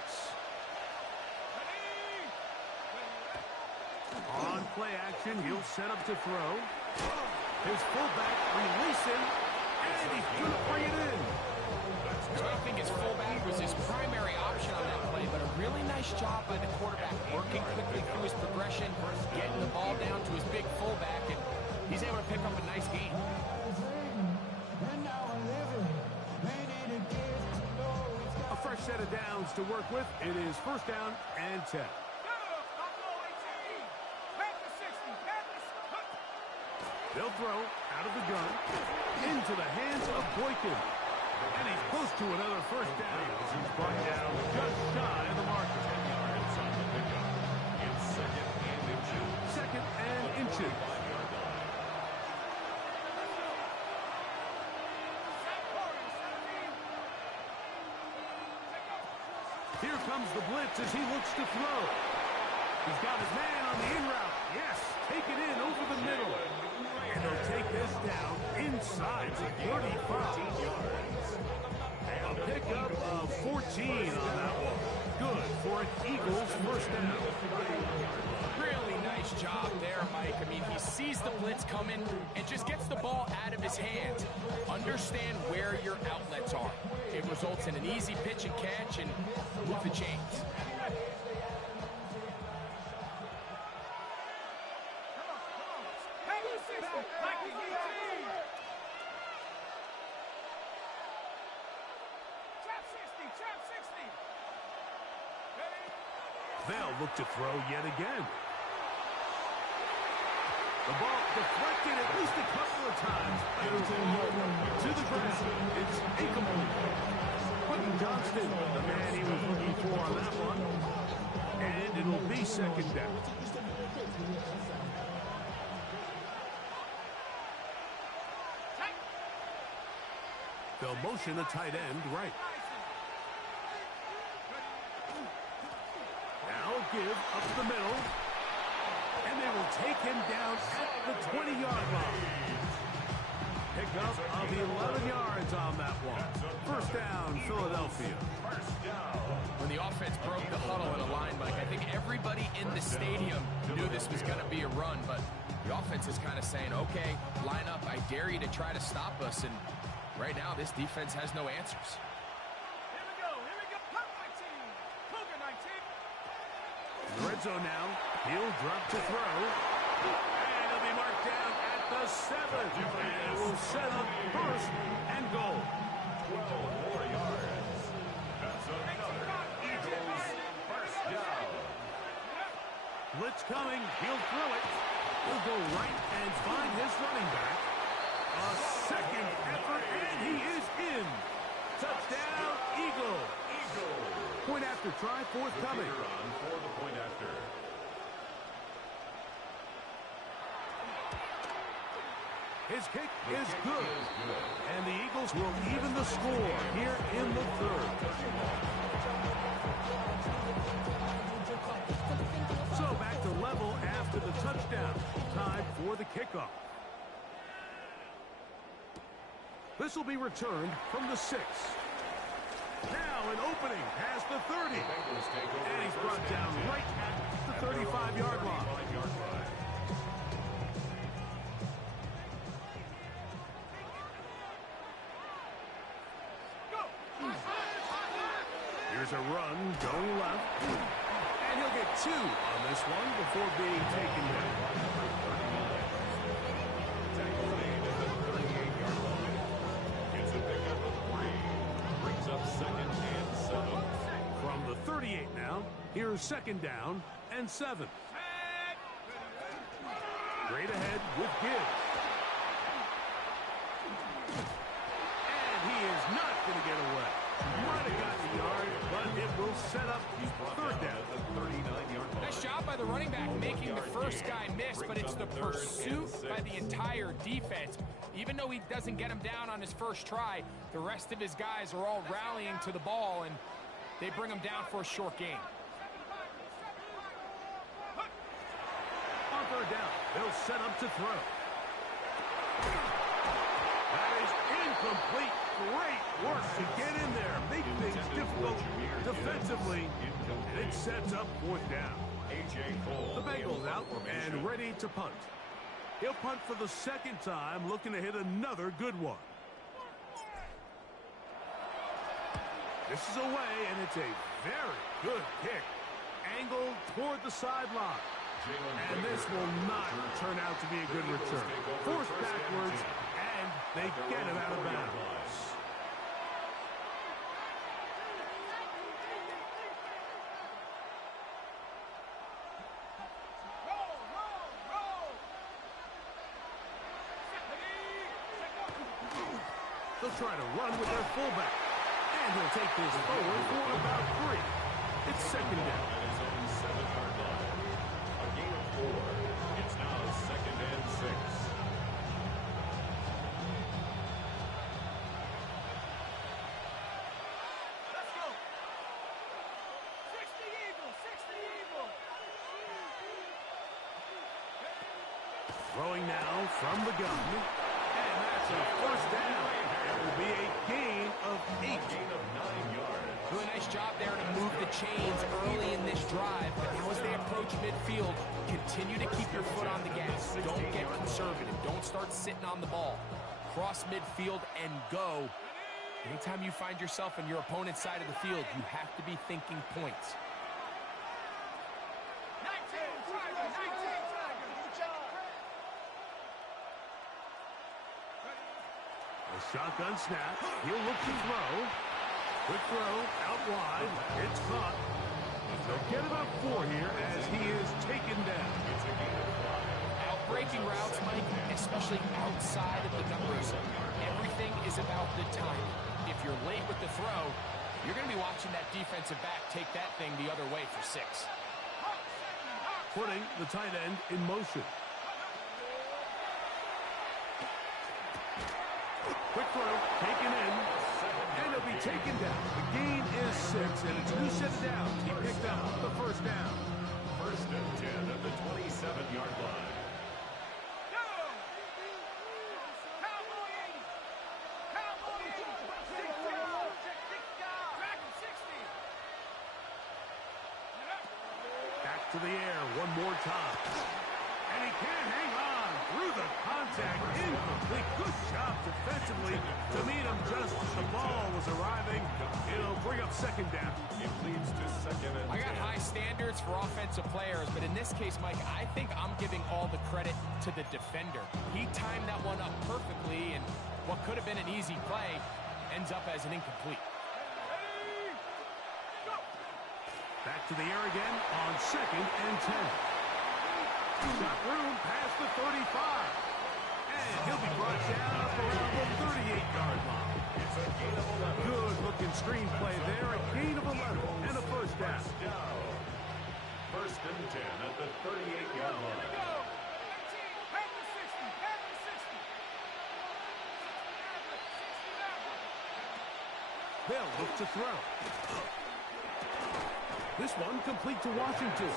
On play action, he'll set up to throw. His fullback releasing, and he's going to bring it in. So I think his fullback was his primary option on that play, but a really nice job by the quarterback working quickly through his progression, getting the ball down to his big fullback, and he's able to pick up a nice gain. A fresh set of downs to work with. It is first down and 10. They'll throw out of the gun into the hands of Boykin. And he's close to another first down. He's brought down just shy of the marker. 10 yards on the pickup. It's second and inches. Second and inches. 5-yard line. Here comes the blitz as he looks to throw. He's got his man on the in route. Yes, take it in over the middle. And they'll take this down inside the 35. A pickup of 14 on that one. Good for an Eagles first down. Really nice job there, Mike. I mean, he sees the blitz coming and just gets the ball out of his hands. Understand where your outlets are. It results in an easy pitch and catch and move the chains. They'll look to throw yet again. The ball deflected at least a couple of times. To the ground. It's incomplete. Quentin Johnston, the man he was looking for on that one. And it'll be second down. They'll motion a tight end right. Now give up the middle. And they will take him down at the 20-yard line. Pick up of 11 yards on that one. First down, Philadelphia. When the offense broke the huddle in a line, Mike, I think everybody in the stadium knew this was going to be a run, but the offense is kind of saying, okay, line up, I dare you to try to stop us, and right now this defense has no answers. Here we go. Pump 19. Cougar 19. Red zone now. He'll drop to throw. And he'll be marked down at the 7. And it will set up first and goal. 12 more yards. That's another Eagles first down. Blitz coming. He'll throw it. He'll go right and find his running back. A second effort, and he is in. Touchdown, Eagles. Point after try, forthcoming. On for the point after. His kick is good. And the Eagles will even the score here in the third. So back to level after the touchdown. Time for the kickoff. This will be returned from the 6. Now an opening past the 30. And he's brought down right at the 35-yard line. Here's a run going left. And he'll get 2 on this one before being taken down. Tackle made at the 38-yard line. Gets a pickup of 3. Brings up second and 7. From the 38 now, here's second down and 7. Straight ahead with Gibbs. And he is not going to get away. Might have gotten a yard, but it will set up third down. Nice job by the running back making the first guy miss, but it's the pursuit by the entire defense. Even though he doesn't get him down on his first try, the rest of his guys are all rallying to the ball, and they bring him down for a short gain. On third down, they'll set up to throw. That is incomplete. Great work to get in there. Make things difficult defensively. And it sets up fourth down. The Bengals out and ready to punt. He'll punt for the second time, looking to hit another good one. This is away, and it's a very good kick. Angled toward the sideline. And this will not turn out to be a good return. Forced backwards, and they get him out of bounds. They'll try to run with their fullback. And he'll take this forward for about 3. It's second down. At his own 7-yard line. A gain of 4. It's now second and 6. Let's go. 60 Eagles. Throwing now from the gun. And that's a first down. It will be a gain of 8. Gain of 9 yards. Doing a nice job there to move the chains early in this drive, but now as they approach midfield, continue to keep your foot on the gas. Don't get conservative. Don't start sitting on the ball. Cross midfield and go. Anytime you find yourself on your opponent's side of the field, you have to be thinking points. 19 Tigers. A shotgun snap. He'll look to throw. Quick throw out wide. It's caught. They'll get about 4 here as he is taken down. It's a gain of 5. Outbreaking routes, Mike, especially outside of the numbers, everything is about the time. If you're late with the throw, you're going to be watching that defensive back take that thing the other way for 6. Putting the tight end in motion. Quick throw, taken in, and it'll be taken down. The gain is 6, and it's a new set of downs. He picked up the first down. First and 10 at the 27-yard line. Back to the air one more time. And he can't hang on through the contact. Incomplete. Good job defensively to meet him just as the ball was arriving. It'll bring up second down. It leads to second and 10. I got high standards for offensive players, but in this case, Mike, I think I'm giving all the credit to the defender. He timed that one up perfectly, and what could have been an easy play ends up as an incomplete. Back to the air again on second and 10. Got room past the 35. And he'll be brought down up around the 38-yard line. It's a gain of 11. Good looking screenplay there. A gain of 11 and a first down. First and 10 at the 38-yard line. They'll look to throw. This one complete to Washington.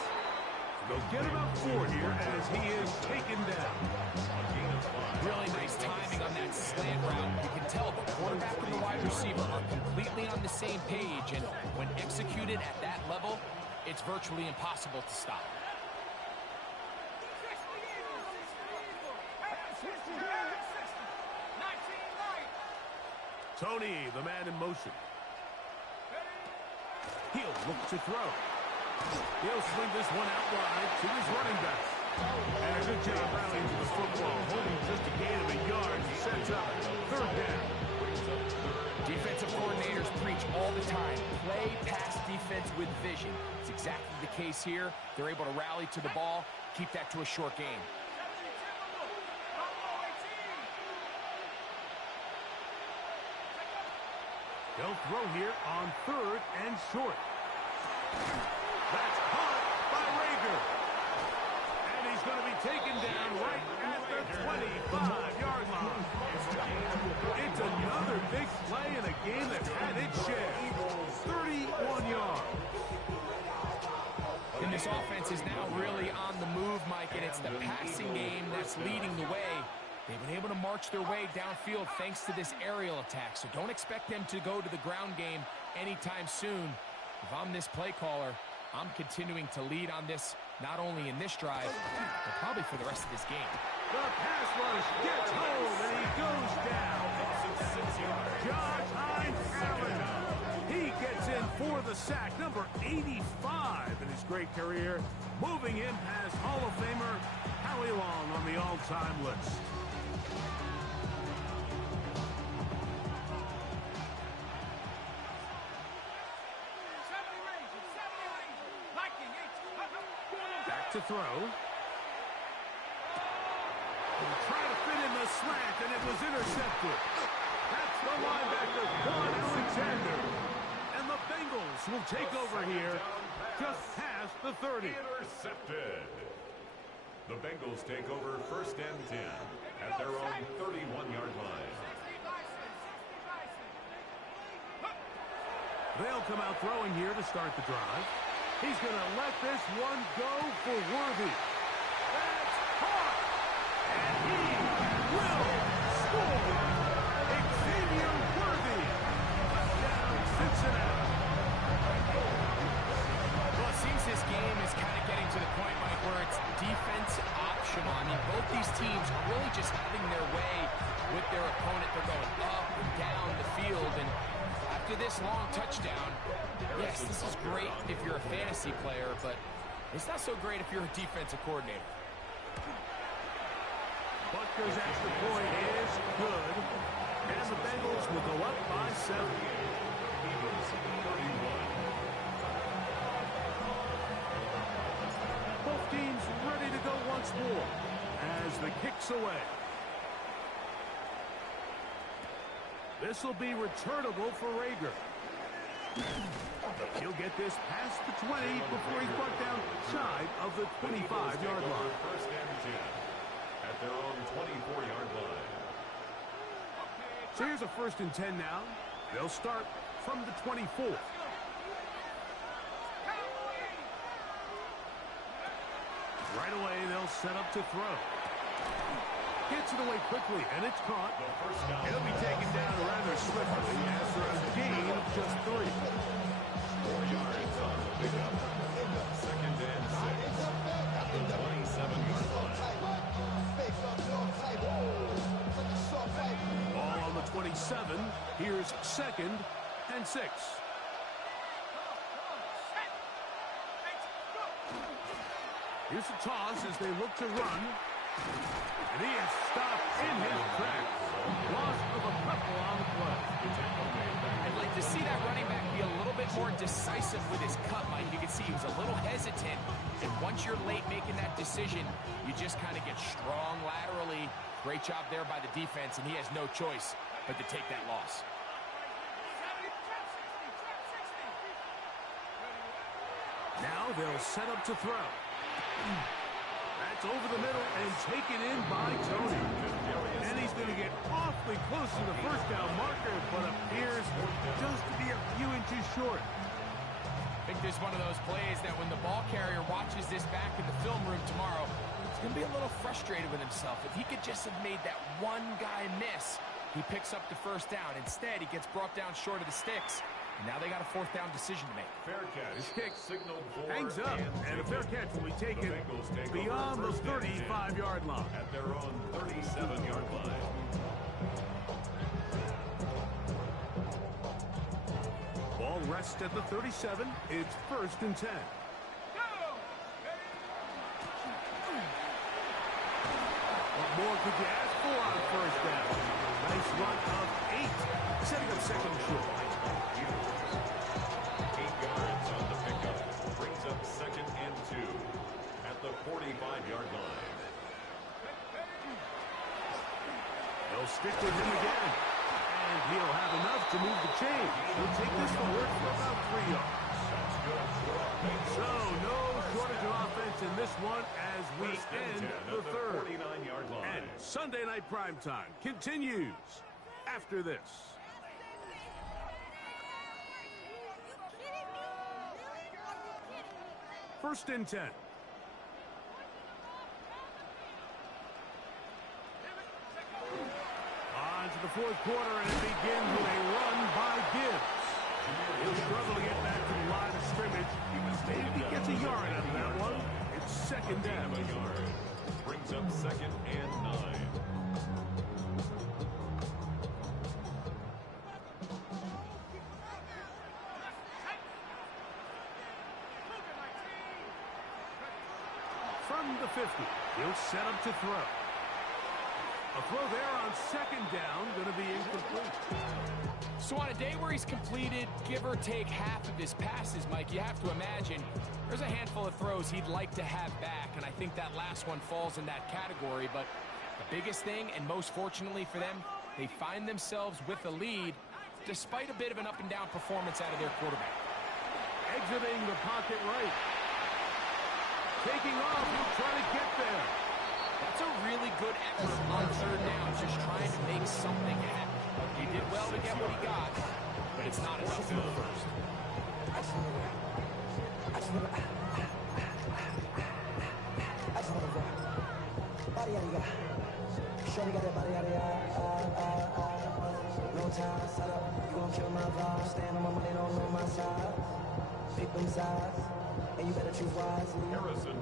They'll get about 4 here as he is taken down. Really nice timing on that slant route. You can tell the quarterback and the wide receiver are completely on the same page, and when executed at that level, it's virtually impossible to stop. Tony, the man in motion. He'll look to throw. He'll swing this one out wide to his running back. And a good job rallying to the football. Holding just a gain of a yard. Sets up third down. Defensive coordinators preach all the time. Play pass defense with vision. It's exactly the case here. They're able to rally to the ball, keep that to a short game. They'll throw here on third and short. That's caught by Rager. And he's going to be taken down right at the 25-yard line. It's another big play in a game that had its share. 31 yards. And this offense is now really on the move, Mike, and it's the passing game that's leading the way. They've been able to march their way downfield thanks to this aerial attack, so don't expect them to go to the ground game anytime soon. If I'm this play caller, I'm continuing to lead on this, not only in this drive, but probably for the rest of this game. The pass rush gets home, and he goes down. Josh Hines-Allen. He gets in for the sack, number 85 in his great career, moving him past Hall of Famer Howie Long on the all-time list. Back to throw. Trying to fit in the slant, and it was intercepted. That's the linebacker, Quan Alexander. And the Bengals will take over here just past the 30. Intercepted. The Bengals take over first and 10 at their own 31-yard line. They'll come out throwing here to start the drive. He's going to let this one go for Worthy. That's caught! And he will score! Xavier Worthy! Touchdown, Cincinnati. Well, it seems this game is kind of getting to the point, Mike, where it's defense optional. I mean, both these teams are really just having their way with their opponent. They're going up and down the field, and after this long touchdown, yes, this is great if you're a fantasy player, but it's not so great if you're a defensive coordinator. Butker's extra point is good, and the Bengals will go up by 7. Eagles 31. ready to go once more as the kick's away. This will be returnable for Rager. He'll get this past the 20 before he's brought down shy of the 25-yard line. First and 10 at their own 24-yard line. So here's a 1st and 10 now. They'll start from the 24. Right away, they'll set up to throw. Gets it away quickly, and it's caught. He'll be taken down rather swiftly after a gain of just 3. 4 yards on the pickup. 2nd and 6 at the 27-yard line. Ball on the 27. Here's 2nd and 6. Here's the toss as they look to run. And he is stopped in his tracks. Loss of a couple on the play. I'd like to see that running back be a little bit more decisive with his cut, Mike. You can see he was a little hesitant. And once you're late making that decision, you just kind of get strong laterally. Great job there by the defense, and he has no choice but to take that loss. Now they'll set up to throw. That's over the middle and taken in by Tony. And he's going to get awfully close to the first down marker, but appears just to be a few inches short. I think this is one of those plays that when the ball carrier watches this back in the film room tomorrow, he's going to be a little frustrated with himself. If he could just have made that one guy miss, he picks up the first down. Instead, he gets brought down short of the sticks. And now they got a 4th down decision to make. Fair catch. This kick Signaled for hangs up, and a fair catch will be taken beyond the 35-yard line. At their own 37-yard line. Ball rests at the 37. It's 1st and 10. What more could you ask for on 1st down? Nice run of 8, setting up 2nd and short. 8 yards on the pickup. Brings up 2nd and 2 at the 45-yard line. They'll stick with him again. And he'll have enough to move the chain. He'll take this forward for about 3 yards. So no shortage of offense in this one as we end the 3rd. 49-yard line. And Sunday Night Primetime continues after this. First and 10. On to the 4th quarter, and it begins with a run by Gibbs. He'll struggle to get back to the line of scrimmage. Maybe he gets a yard out of that one. It's 2nd down. A yard. Brings up 2nd and 9. From the 50, he'll set up to throw. A throw there on 2nd down, going to be incomplete. So on a day where he's completed, give or take half of his passes, Mike, you have to imagine there's a handful of throws he'd like to have back, and I think that last one falls in that category. But the biggest thing, and most fortunately for them, they find themselves with a lead despite a bit of an up-and-down performance out of their quarterback. Exiting the pocket right. Taking off, he'll try to get there. That's a really good effort on 3rd down, just trying to make something happen. He did well to get what he got, but it's not enough for the 1st.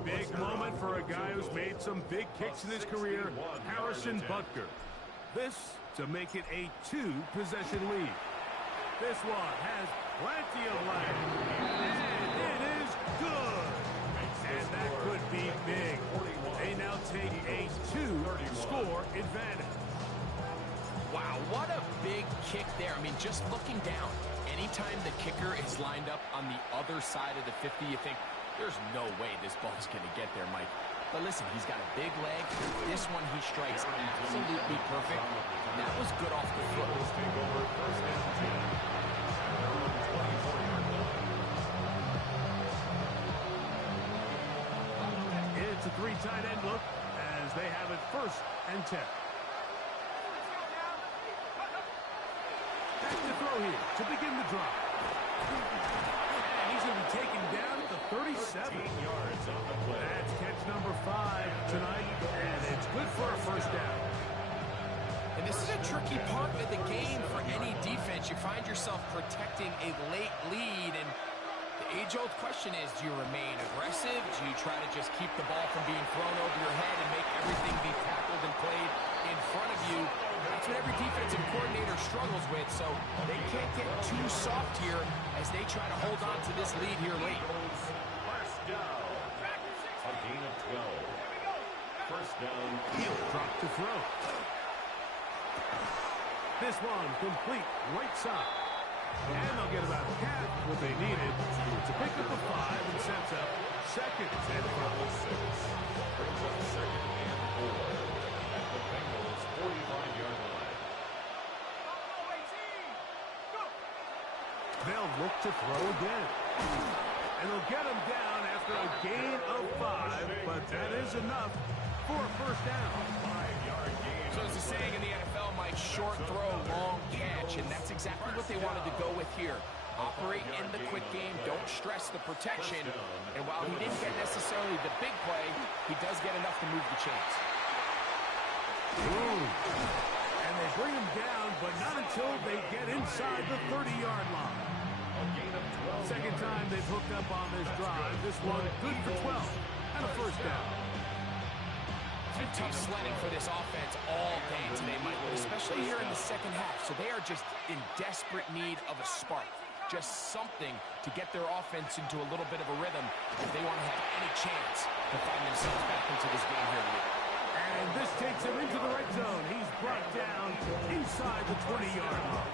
Big moment for a guy who's made some big kicks in his career, Harrison Butker. This to make it a 2-possession lead. This one has plenty of leg, and it is good. And that could be big. They now take a 2-score advantage. Wow, what a big kick there. I mean, just looking down, anytime the kicker is lined up on the other side of the 50, you think, there's no way this ball's going to get there, Mike. But listen, he's got a big leg. This one he strikes absolutely perfect. That was good off the foot. Eagles take over first and 10. At their own 24-yard line. It's a 3 tight end look as they have it first and 10. Back to throw here to begin the drive. And he's going to be taken down at the 37. 13 yards on the play. That's catch number 5 tonight, and it's good for a first down. And this is a tricky part of the game for any defense. You find yourself protecting a late lead, and the age-old question is, do you remain aggressive? Do you try to just keep the ball from being thrown over your head and make everything be tackled and played in front of you? That's what every defensive coordinator struggles with, so they can't get too soft here as they try to hold on to this lead here late. First down. A gain of 12. First down. He'll drop to throw. This one complete right side. And they'll get about half what they needed to pick up the 5 and sets up second and 6. Brings up second and 4 at the Bengals 45-yard line. They'll look to throw again. And they'll get him down after a gain of 5, but that is enough for a first down. 5-yard gain. So as the saying in the NFL, Mike, short throw, long catch, and that's exactly what they wanted to go with here. Operate in the quick game, don't stress the protection, and while he didn't get necessarily the big play, he does get enough to move the chains. Ooh. And they bring him down, but not until they get inside the 30-yard line. Second time they've hooked up on this drive. This one good for 12 and a first down. It's been tough sledding for this offense all day today, Michael, especially here in the second half. So they are just in desperate need of a spark, just something to get their offense into a little bit of a rhythm if they want to have any chance to find themselves back into this game here late. And this takes him into the red zone. He's brought down inside the 20-yard line.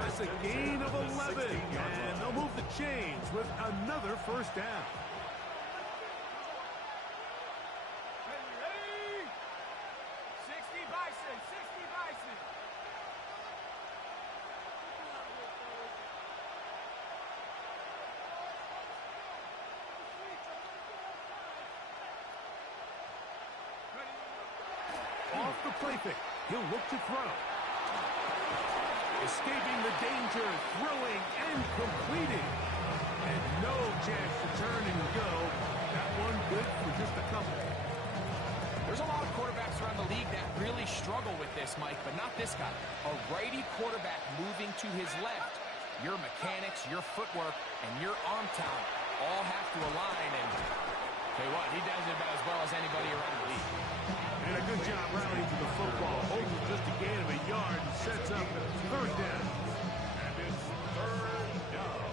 That's a gain of 11, and they'll move the chains with another first down. Off the play fake, he'll look to throw. Escaping the danger, throwing and completing. And no chance to turn and go. That one good for just a couple. There's a lot of quarterbacks around the league that really struggle with this, Mike, but not this guy. A righty quarterback moving to his left. Your mechanics, your footwork, and your arm talent all have to align, and tell you what, he does it about as well as anybody around the league. And a good job rallying to the football. Holds just a gain of a yard and sets up third down. And it's third down.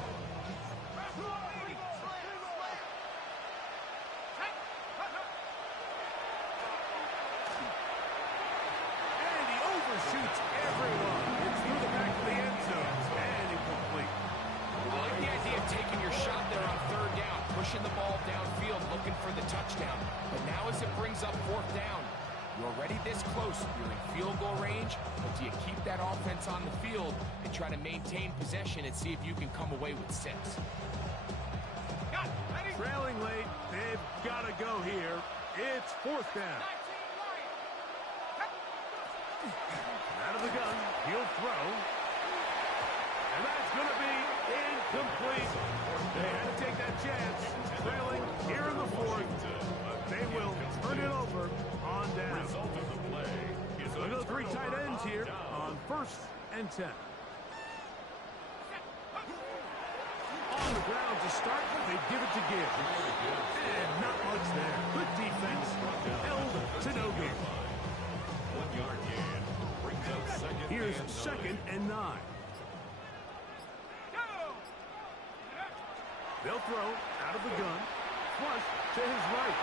And he overshoots everyone. It's through the back of the end zone. And incomplete. I like the idea of taking your shot there on third down, pushing the ball downfield, looking for the touchdown. But now as it brings up fourth down, you're already this close. You're in field goal range, but do you keep that offense on the field and try to maintain possession and see if you can come away with 6? Trailing late. They've got to go here. It's fourth down. Out of the gun. He'll throw. And that's going to be incomplete. They had to take that chance. Trailing here in the fourth. They will turn it over on down. Result of the play is So go 3 tight ends here on first and 10. On the ground to start, they give it to Gibbs. And not much there. Good defense. Held to no good. 1-yard gain. Brings up second. Here's and 2nd and 9. They'll throw out of the gun. Flush to his right.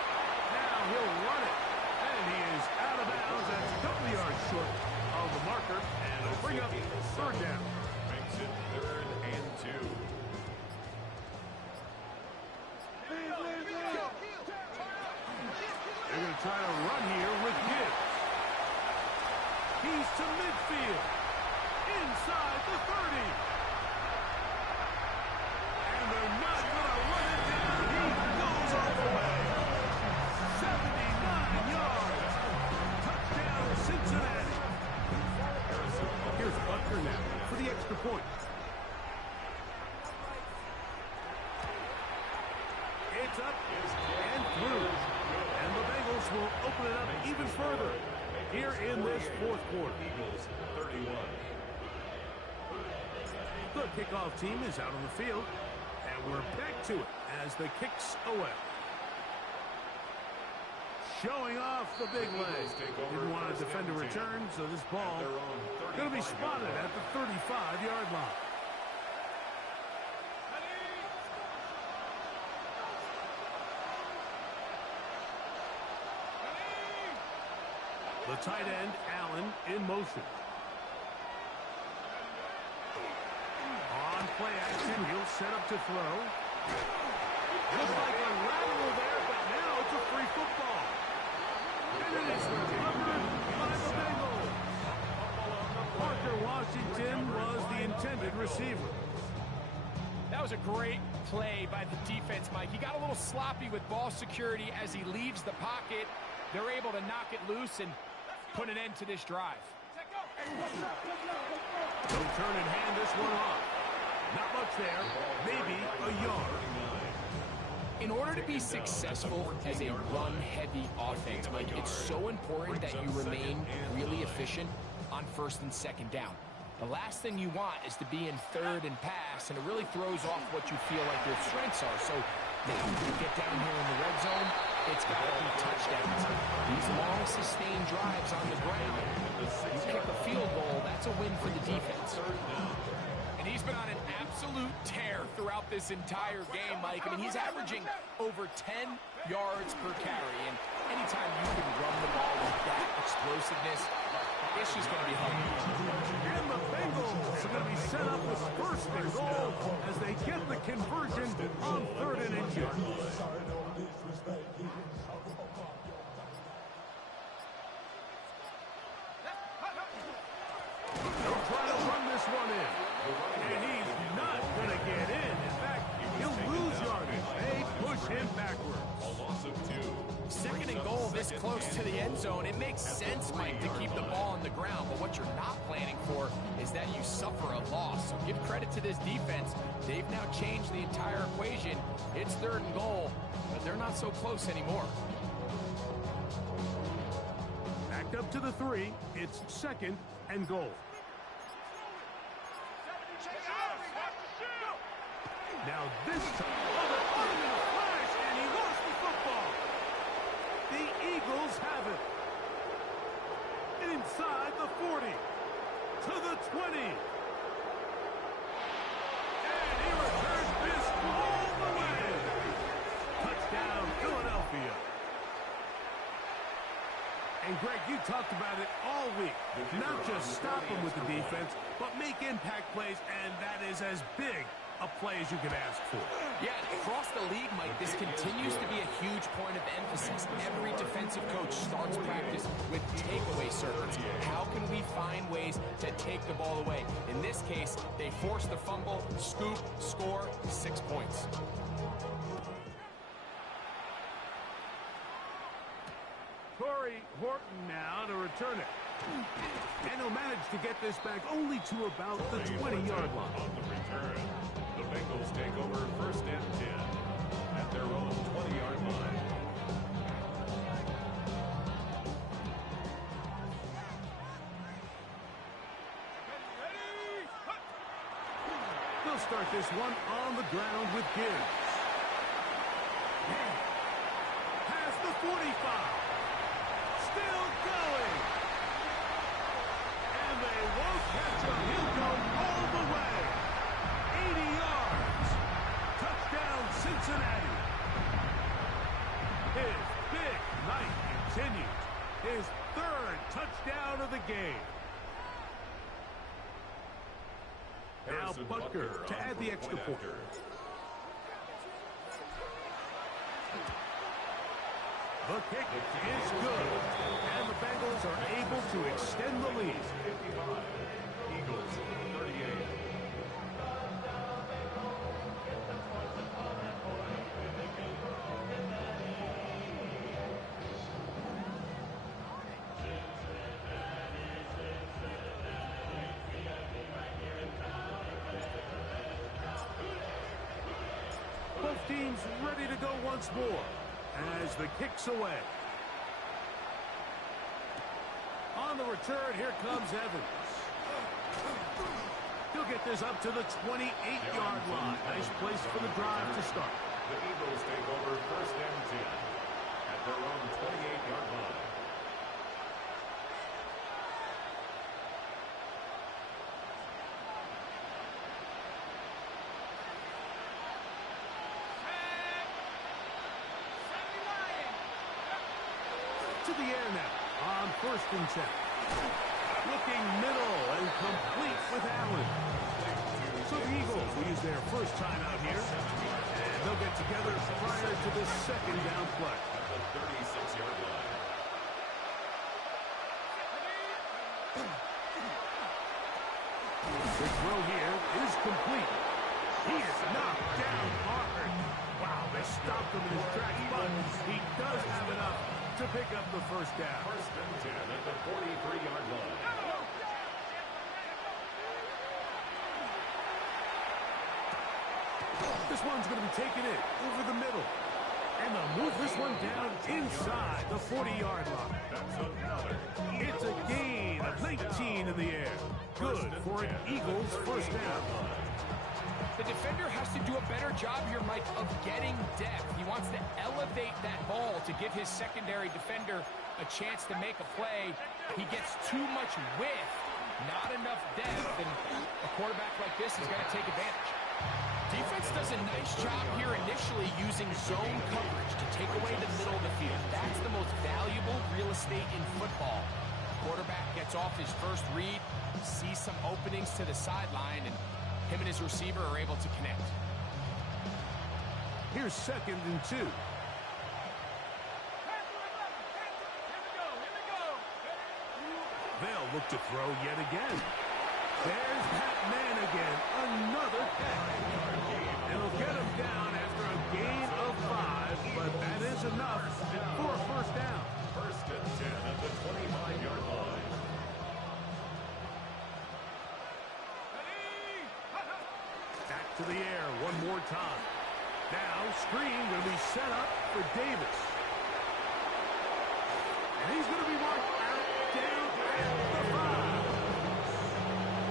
Now he'll run it. And he is out of bounds. That's a couple yards short of the marker. And it'll bring up third down. Makes it third and 2. Gets up and through. And the Bengals will open it up even further here in this fourth quarter. Eagles 31. The kickoff team is out on the field, and we're back to it as the kicks away. Showing off the big leg. Didn't want to defend a return, so this ball going to be spotted at the 35-yard line. The tight end, Allen, in motion. On play action, he'll set up to throw. Looks like a lateral there, but now it's a free football. And it is recovered by the Bengals. Parker Washington was the intended receiver. That was a great play by the defense, Mike. He got a little sloppy with ball security as he leaves the pocket. They're able to knock it loose and put an end to this drive. Don't turn and hand this one off. Not much there. Maybe a yard. In order to be successful as a run-heavy offense, Mike, it's so important that you remain really efficient on first and second down. The last thing you want is to be in third and pass, and it really throws off what you feel like your strengths are. So now you get down here in the red zone, it's got to be touchdowns. These long, sustained drives on the ground, you kick a field goal, that's a win for the defense. And he's been on an absolute tear throughout this entire game, Mike. I mean, he's averaging over 10 yards per carry. And anytime you can run the ball with that explosiveness, it's just going to be hard. And the Bengals are going to be set up with first and goal as they get the conversion on 3rd and inches. They'll try to run this one in. And he's not going to get in. In fact, he'll lose yardage. They push him backwards. A loss of 2. Second and goal this close to the end zone. It makes sense, Mike, to keep the ball on the ground. But what you're not planning for is that you suffer a loss. So give credit to this defense. They've now changed the entire equation. It's 3rd and goal, but they're not so close anymore. Backed up to the 3. It's 2nd and goal. Now this time, in a flash, and he lost the football. The Eagles have it. Inside the 40. To the 20. And he returns this all the way. Touchdown, Philadelphia. And Greg, you talked about it all week. Not just stop them with the defense, but make impact plays, and that is as big a play as you can ask for. Yeah, across the league, Mike, this continues to be a huge point of emphasis. Every defensive coach starts practice with takeaway circuits. How can we find ways to take the ball away? In this case, they force the fumble, scoop, score, 6 points. Corey Horton now to return it. And he'll manage to get this back only to about the 20-yard line. On the return, the Bengals take over 1st and 10 at their own 20-yard line. They'll start this one on the ground with Gibbs. Has the 45. Still going. And they won't catch him. He'll go all the way. 80 yards. Touchdown, Cincinnati. His big night continues. His 3rd touchdown of the game. Now Butker to add the extra point. The kick is good, and the Bengals are able to extend the lead. 55. Eagles 38. Both teams ready to go once more as the kick's away. On the return, here comes Evans. He'll get this up to the 28-yard line. Nice place for the drive to start. The Eagles take over first and 10 at their own 28-yard line. To the air now on first and 10. Looking middle and complete with Allen. So the Eagles will use their first time out here, and they'll get together prior to this second down play. At the 36-yard line. The throw here is complete. He is knocked down hard. Wow, they stopped him in his tracks, but he does have enough to pick up the first down. First and 10 at the 43-yard line. This one's going to be taken in over the middle. And they'll move this one down inside the 40-yard line. That's another. It's a gain of 19 in the air. Good for an Eagles first down. The defender has to do a better job here, Mike, of getting depth. He wants to elevate that ball to give his secondary defender a chance to make a play. He gets too much width, not enough depth, and a quarterback like this is going to take advantage. Defense does a nice job here initially using zone coverage to take away the middle of the field. That's the most valuable real estate in football. Quarterback gets off his first read, sees some openings to the sideline, and him and his receiver are able to connect. Here's second and 2. They'll look to throw yet again. There's that man again. Another catch. It'll get him down after a gain of 5, but that is enough for a first down. First and 10 at the 25-yard line. Back to the air one more time. Now, screen going to be set up for Davis. And he's going to be marked out down at the 5.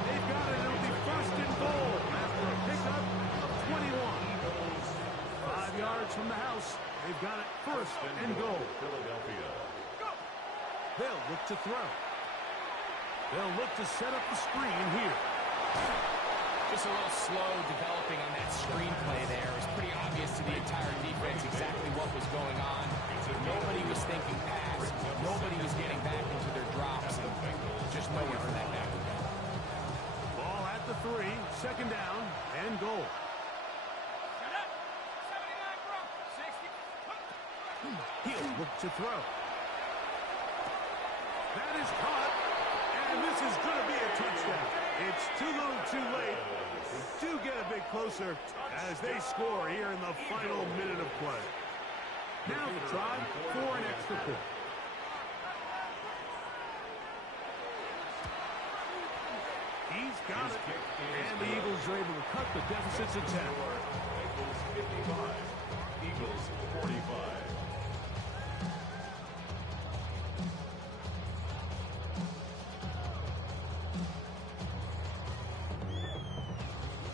They've got it. It'll be first and goal after a pickup of 21. 5 yards from the house. They've got it first and goal. Philadelphia. They'll look to throw. They'll look to set up the screen here. Just a little slow developing on that screenplay there. It was pretty obvious to the entire defense exactly what was going on. Nobody was thinking pass. Nobody was getting back into their drops. And just nowhere for that back. Ball at the 3, second down and goal. He'll look to throw. That is caught, and this is going to be a touchdown. It's too little too late. They do get a bit closer as they score here in the final minute of play. Now the try for an extra point. He's got it, and the Eagles are able to cut the deficit to 10. Bengals 55. Eagles 45.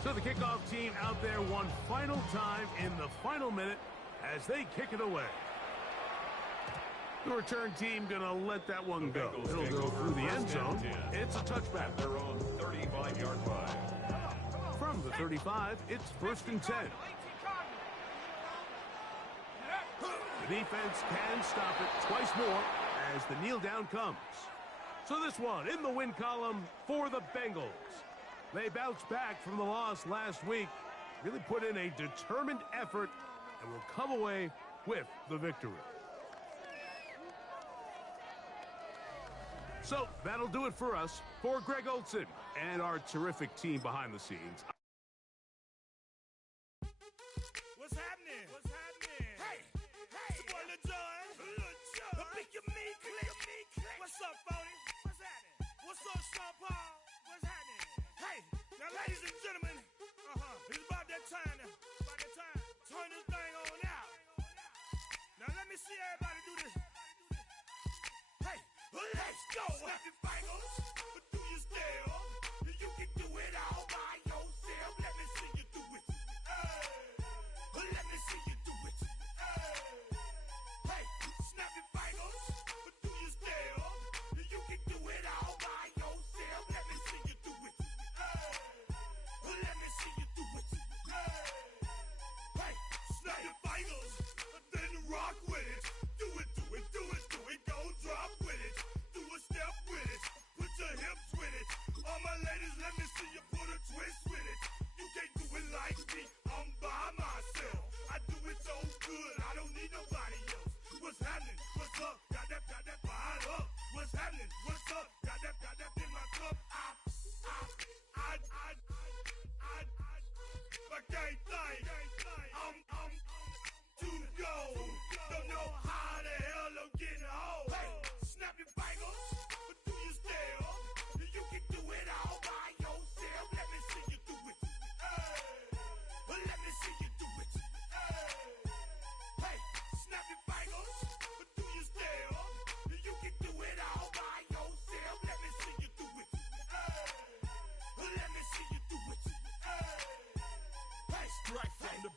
So the kickoff team out there one final time in the final minute as they kick it away. The return team going to let that one go. It'll go through the end zone. It's a touchback. Their own 35-yard line. From the 35, it's first and 10. The defense can stop it twice more as the kneel down comes. So this one in the win column for the Bengals. They bounced back from the loss last week, really put in a determined effort, and will come away with the victory. So that'll do it for us. For Greg Olson and our terrific team behind the scenes. What's happening? What's happening? Hey, it's your boy Lil Jon. The Pick Your Me Click. What's up, Phony? What's happening? What's up, Sean Paul? What's happening? Hey, now ladies and gentlemen, it's about that time. Turn this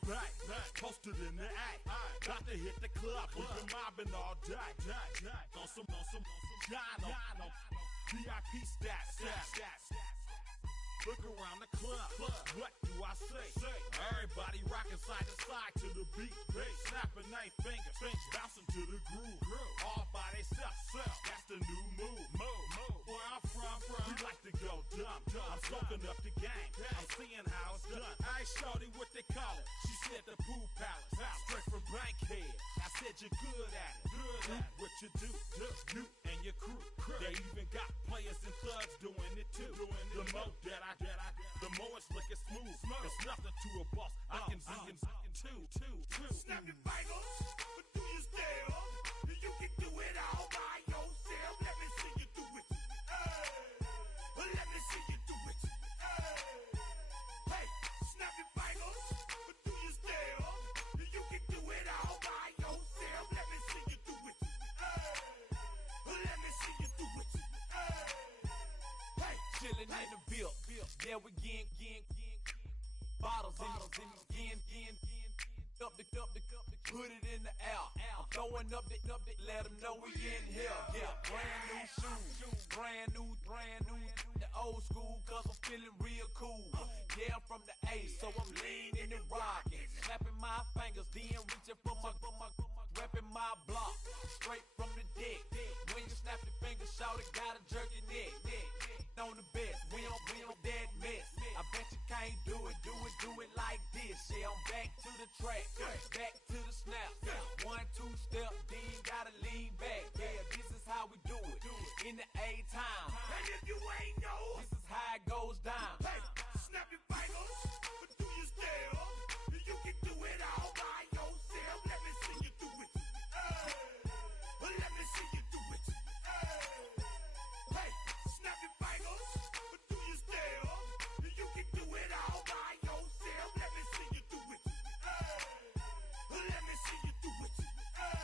back, posted in the act. Got to hit the club, we've been mobbing all day. On some John, VIP stats. Look around the club, what do I say? Everybody rocking side to side to the beat. Snapping 9 fingers, bouncing to the groove. All by themselves, that's the new move. Where I'm from, we like to go dumb. I'm soaking up the game, I'm seeing how it's done. I ain't shorty what they call it. She said the pool palace, straight from Bankhead. I said you're good at it. Do what you do, you and your crew. They even got players and thugs doing it too. The more that I get, the more it's looking smooth. It's nothing to a boss. I can see him two. Snap your fingers, but do you still? You can do it all by yourself. Let me see you do it. Let me see you do it. Hey, snap your fingers, but do you still? You can do it all by yourself. Let me see you do it. Let me see you do it. Hey, Chillin' in the bill. Yeah, we again. Bottles in again. Up the cup, put it in the air. I'm throwing up the, let them know we in here. Yeah, brand new shoes, brand new. The old school, cause I'm feeling real cool. Yeah, I'm from the A, so I'm leaning and rocking.